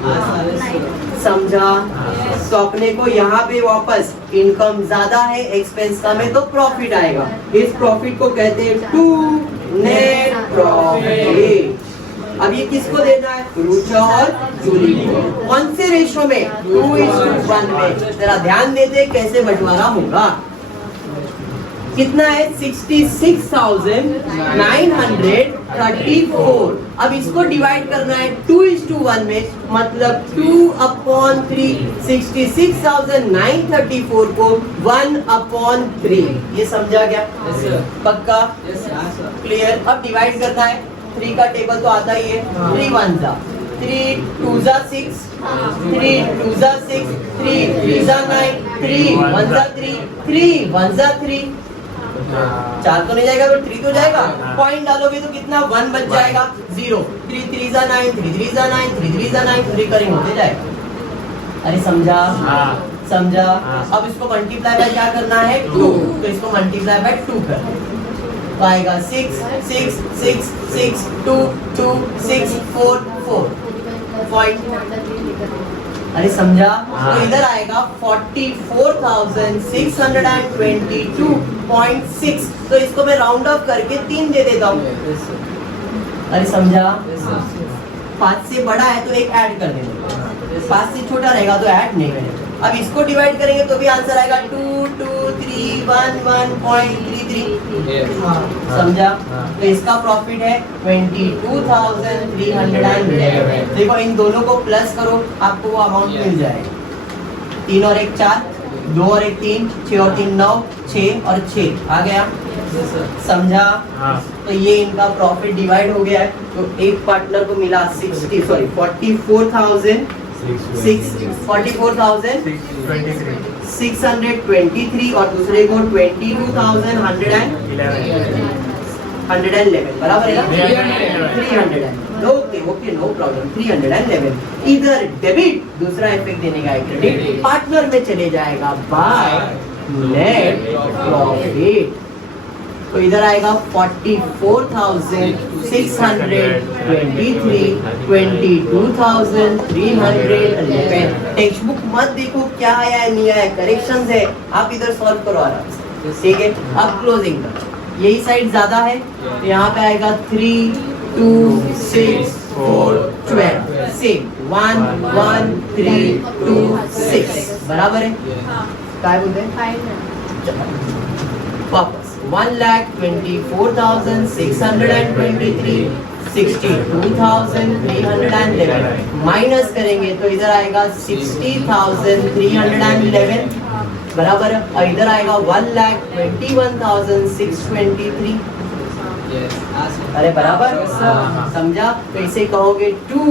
समझा? तो अपने को यहाँ पे वापस इनकम ज्यादा है, एक्सपेंस कम है, तो प्रॉफिट आएगा। इस प्रॉफिट को कहते हैं टू नेट प्रॉफिट। अब ये किसको देना है? रुचा और जूली को। कौन से रेशो में? 2:1 में। जरा ध्यान देते कैसे बंटवारा होगा। कितना है? 66,934। अब इसको डिवाइड करना है 2:1 में, मतलब 2/3। 66,934 को 1/3। ये समझा क्या? पक्का? क्लियर? अब डिवाइड करना है। 3 का टेबल तो आता ही है। 3 1 जा 3 2 जा 6, 3 2 जा 6, 3 3 जा 9, 3 1 जा 3, 3 1 जा 3। 4 तो नहीं जाएगा तो 3 तो जाएगा। पॉइंट डालोगे तो कितना? 1 बच जाएगा। 0 3 3 जा 9, 3 3 जा 9, 3 3 जा 9, रिकरिंग होते जाएगा। अरे समझा? समझा? अब इसको मल्टीप्लाई बाय क्या करना है? 2। तो इसको मल्टीप्लाई बाय 2 कर तो आएगा 6 6 6 6 2 2 6 4 4 पॉइंट। अरे समझा? तो इधर आएगा 44,622.6। तो इसको मैं राउंड ऑफ करके 3 दे देता हूँ। अरे समझा? 5 से बड़ा है तो 1 ऐड कर देंगे, 5 से छोटा रहेगा तो ऐड नहीं करेंगे। अब इसको डिवाइड करेंगे तो भी आंसर आएगा 2 2 3 1 1.33। समझा? तो इसका प्रॉफिट है 22,311। देखो इन दोनों को प्लस करो, आपको वो अमाउंट मिल जाएगा। 3 और 1 4, 2 और 1 3, 6 और 3 9, 6 और 6 आ गया। समझा? तो ये इनका प्रॉफिट डिवाइड हो गया है। तो एक पार्टनर को मिला 44,623 और दूसरे को 22,111, बराबर है ना? 311। Okay no problem. 311 इधर डेबिट, दूसरा इफेक्ट देने का क्रेडिट पार्टनर में चले जाएगा बाय नेट प्रॉफिट। तो इधर आएगा 44,623, 22,311। टेक्स्ट बुक मत देखो क्या आया है नहीं आया, करेक्शंस है, आप इधर सॉल्व करो आराम से, ठीक है। अब क्लोजिंग करो, यही साइड ज्यादा है तो यहाँ पे आएगा 3 2 6 4 12 सेम 1 1 3 2 6 बराबर है। क्या बोलते हैं वापस 1,24,623 62,311 माइनस करेंगे तो इधर आएगा 60,311 बराबर है, और इधर आएगा 1,21,623। अरे बराबर समझा। तो इसे कहोगे टू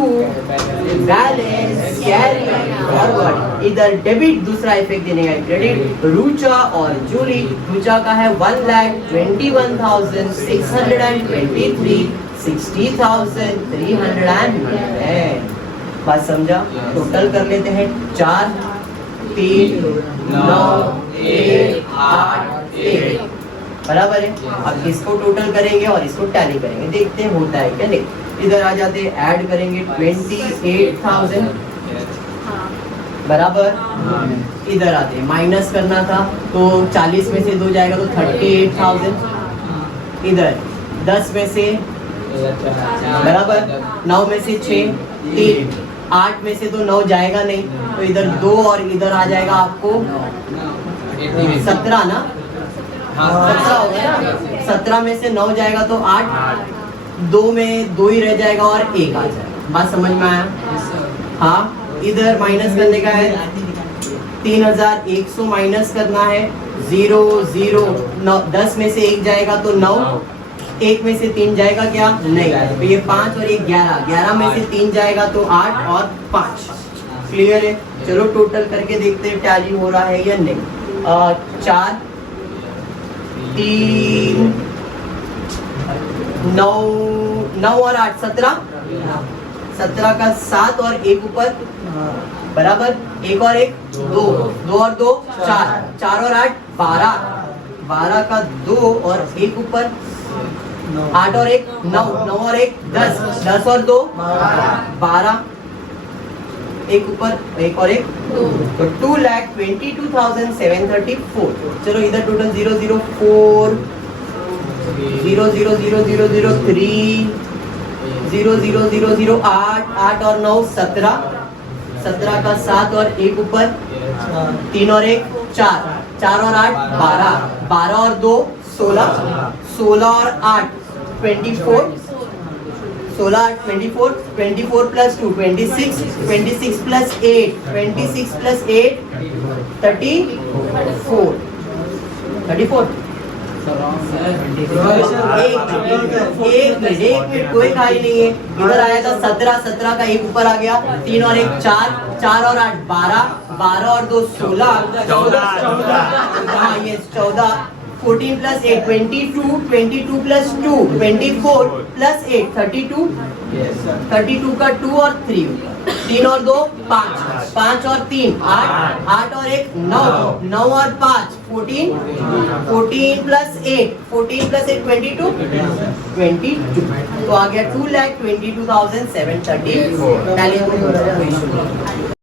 बैलेंस कैरी फॉरवर्ड। इधर डेबिट दूसरा इफेक्ट देने का क्रेडिट रुचा और जूली। रुचा का है 1,21,623 60,311। बात समझा। टोटल कर लेते हैं 4 3 9 1 8 1 बराबर है। अब इसको टोटल करेंगे और इसको टैली करेंगे, देखते हैं होता है क्या नहीं। इधर आ जाते हैं, ऐड करेंगे 28,000 बराबर। इधर आते हैं, माइनस करना था तो 40 में से 2 जाएगा तो 38,000। इधर 10 में से बराबर, 9 में से 6 3, 8 में से तो 9 जाएगा नहीं तो इधर 2 और इधर आ जाएगा आपको 17 ना, 17 होगा ना। 17 में से 9 जाएगा तो 8, 2 में 2 ही रह जाएगा और 1 आ जाएगा। बात समझ में आया? हाँ। इधर माइनस करने का है 3,100 माइनस करना है 0 0 9, 10 में से 1 जाएगा तो 9, 1 में से 3 जाएगा क्या नहीं, तो ये 5 और 1 11, 11 में से 3 जाएगा तो 8 और 5। क्लियर है? चलो टोटल करके देखते हैं टैली हो रहा है या नहीं। 4 3 9 9 और 8 17, 17 का 7 और 1 ऊपर बराबर, 1 और 1 2, 2 और 2 4, 4 और 8 12, 12 का 2 और 1 ऊपर 8 और 1 9, 9 और 1 10, 10 और 2 12, 1 ऊपर 1 और 1 तो 2,22,734। चलो इधर टोटल 004 00003 00008 8 और 9 17, 17 का 7 और 1 ऊपर 3 और 1 4, 4 और 8 12, 12 और 2 16, 16 और 8 24, 16 24, 24 प्लस 2 26, 26 प्लस 8 26 प्लस 8 34, 34। एक मिनट कोई खाली नहीं है। इधर आया था 17, 17 का 1 ऊपर आ गया, 3 और 1 4, 4 और 8 12, 12 और 2 16, 14, हाँ ये 14, 14 प्लस 8 22, 22 प्लस 2 24 प्लस 8 32, 32 का 2 और 3, 3 और 2 5, 5 और 3 8, 8 और 1 9, 9 और 5 14, 14 प्लस 8 22, 22 तो आ गया 2,22,734।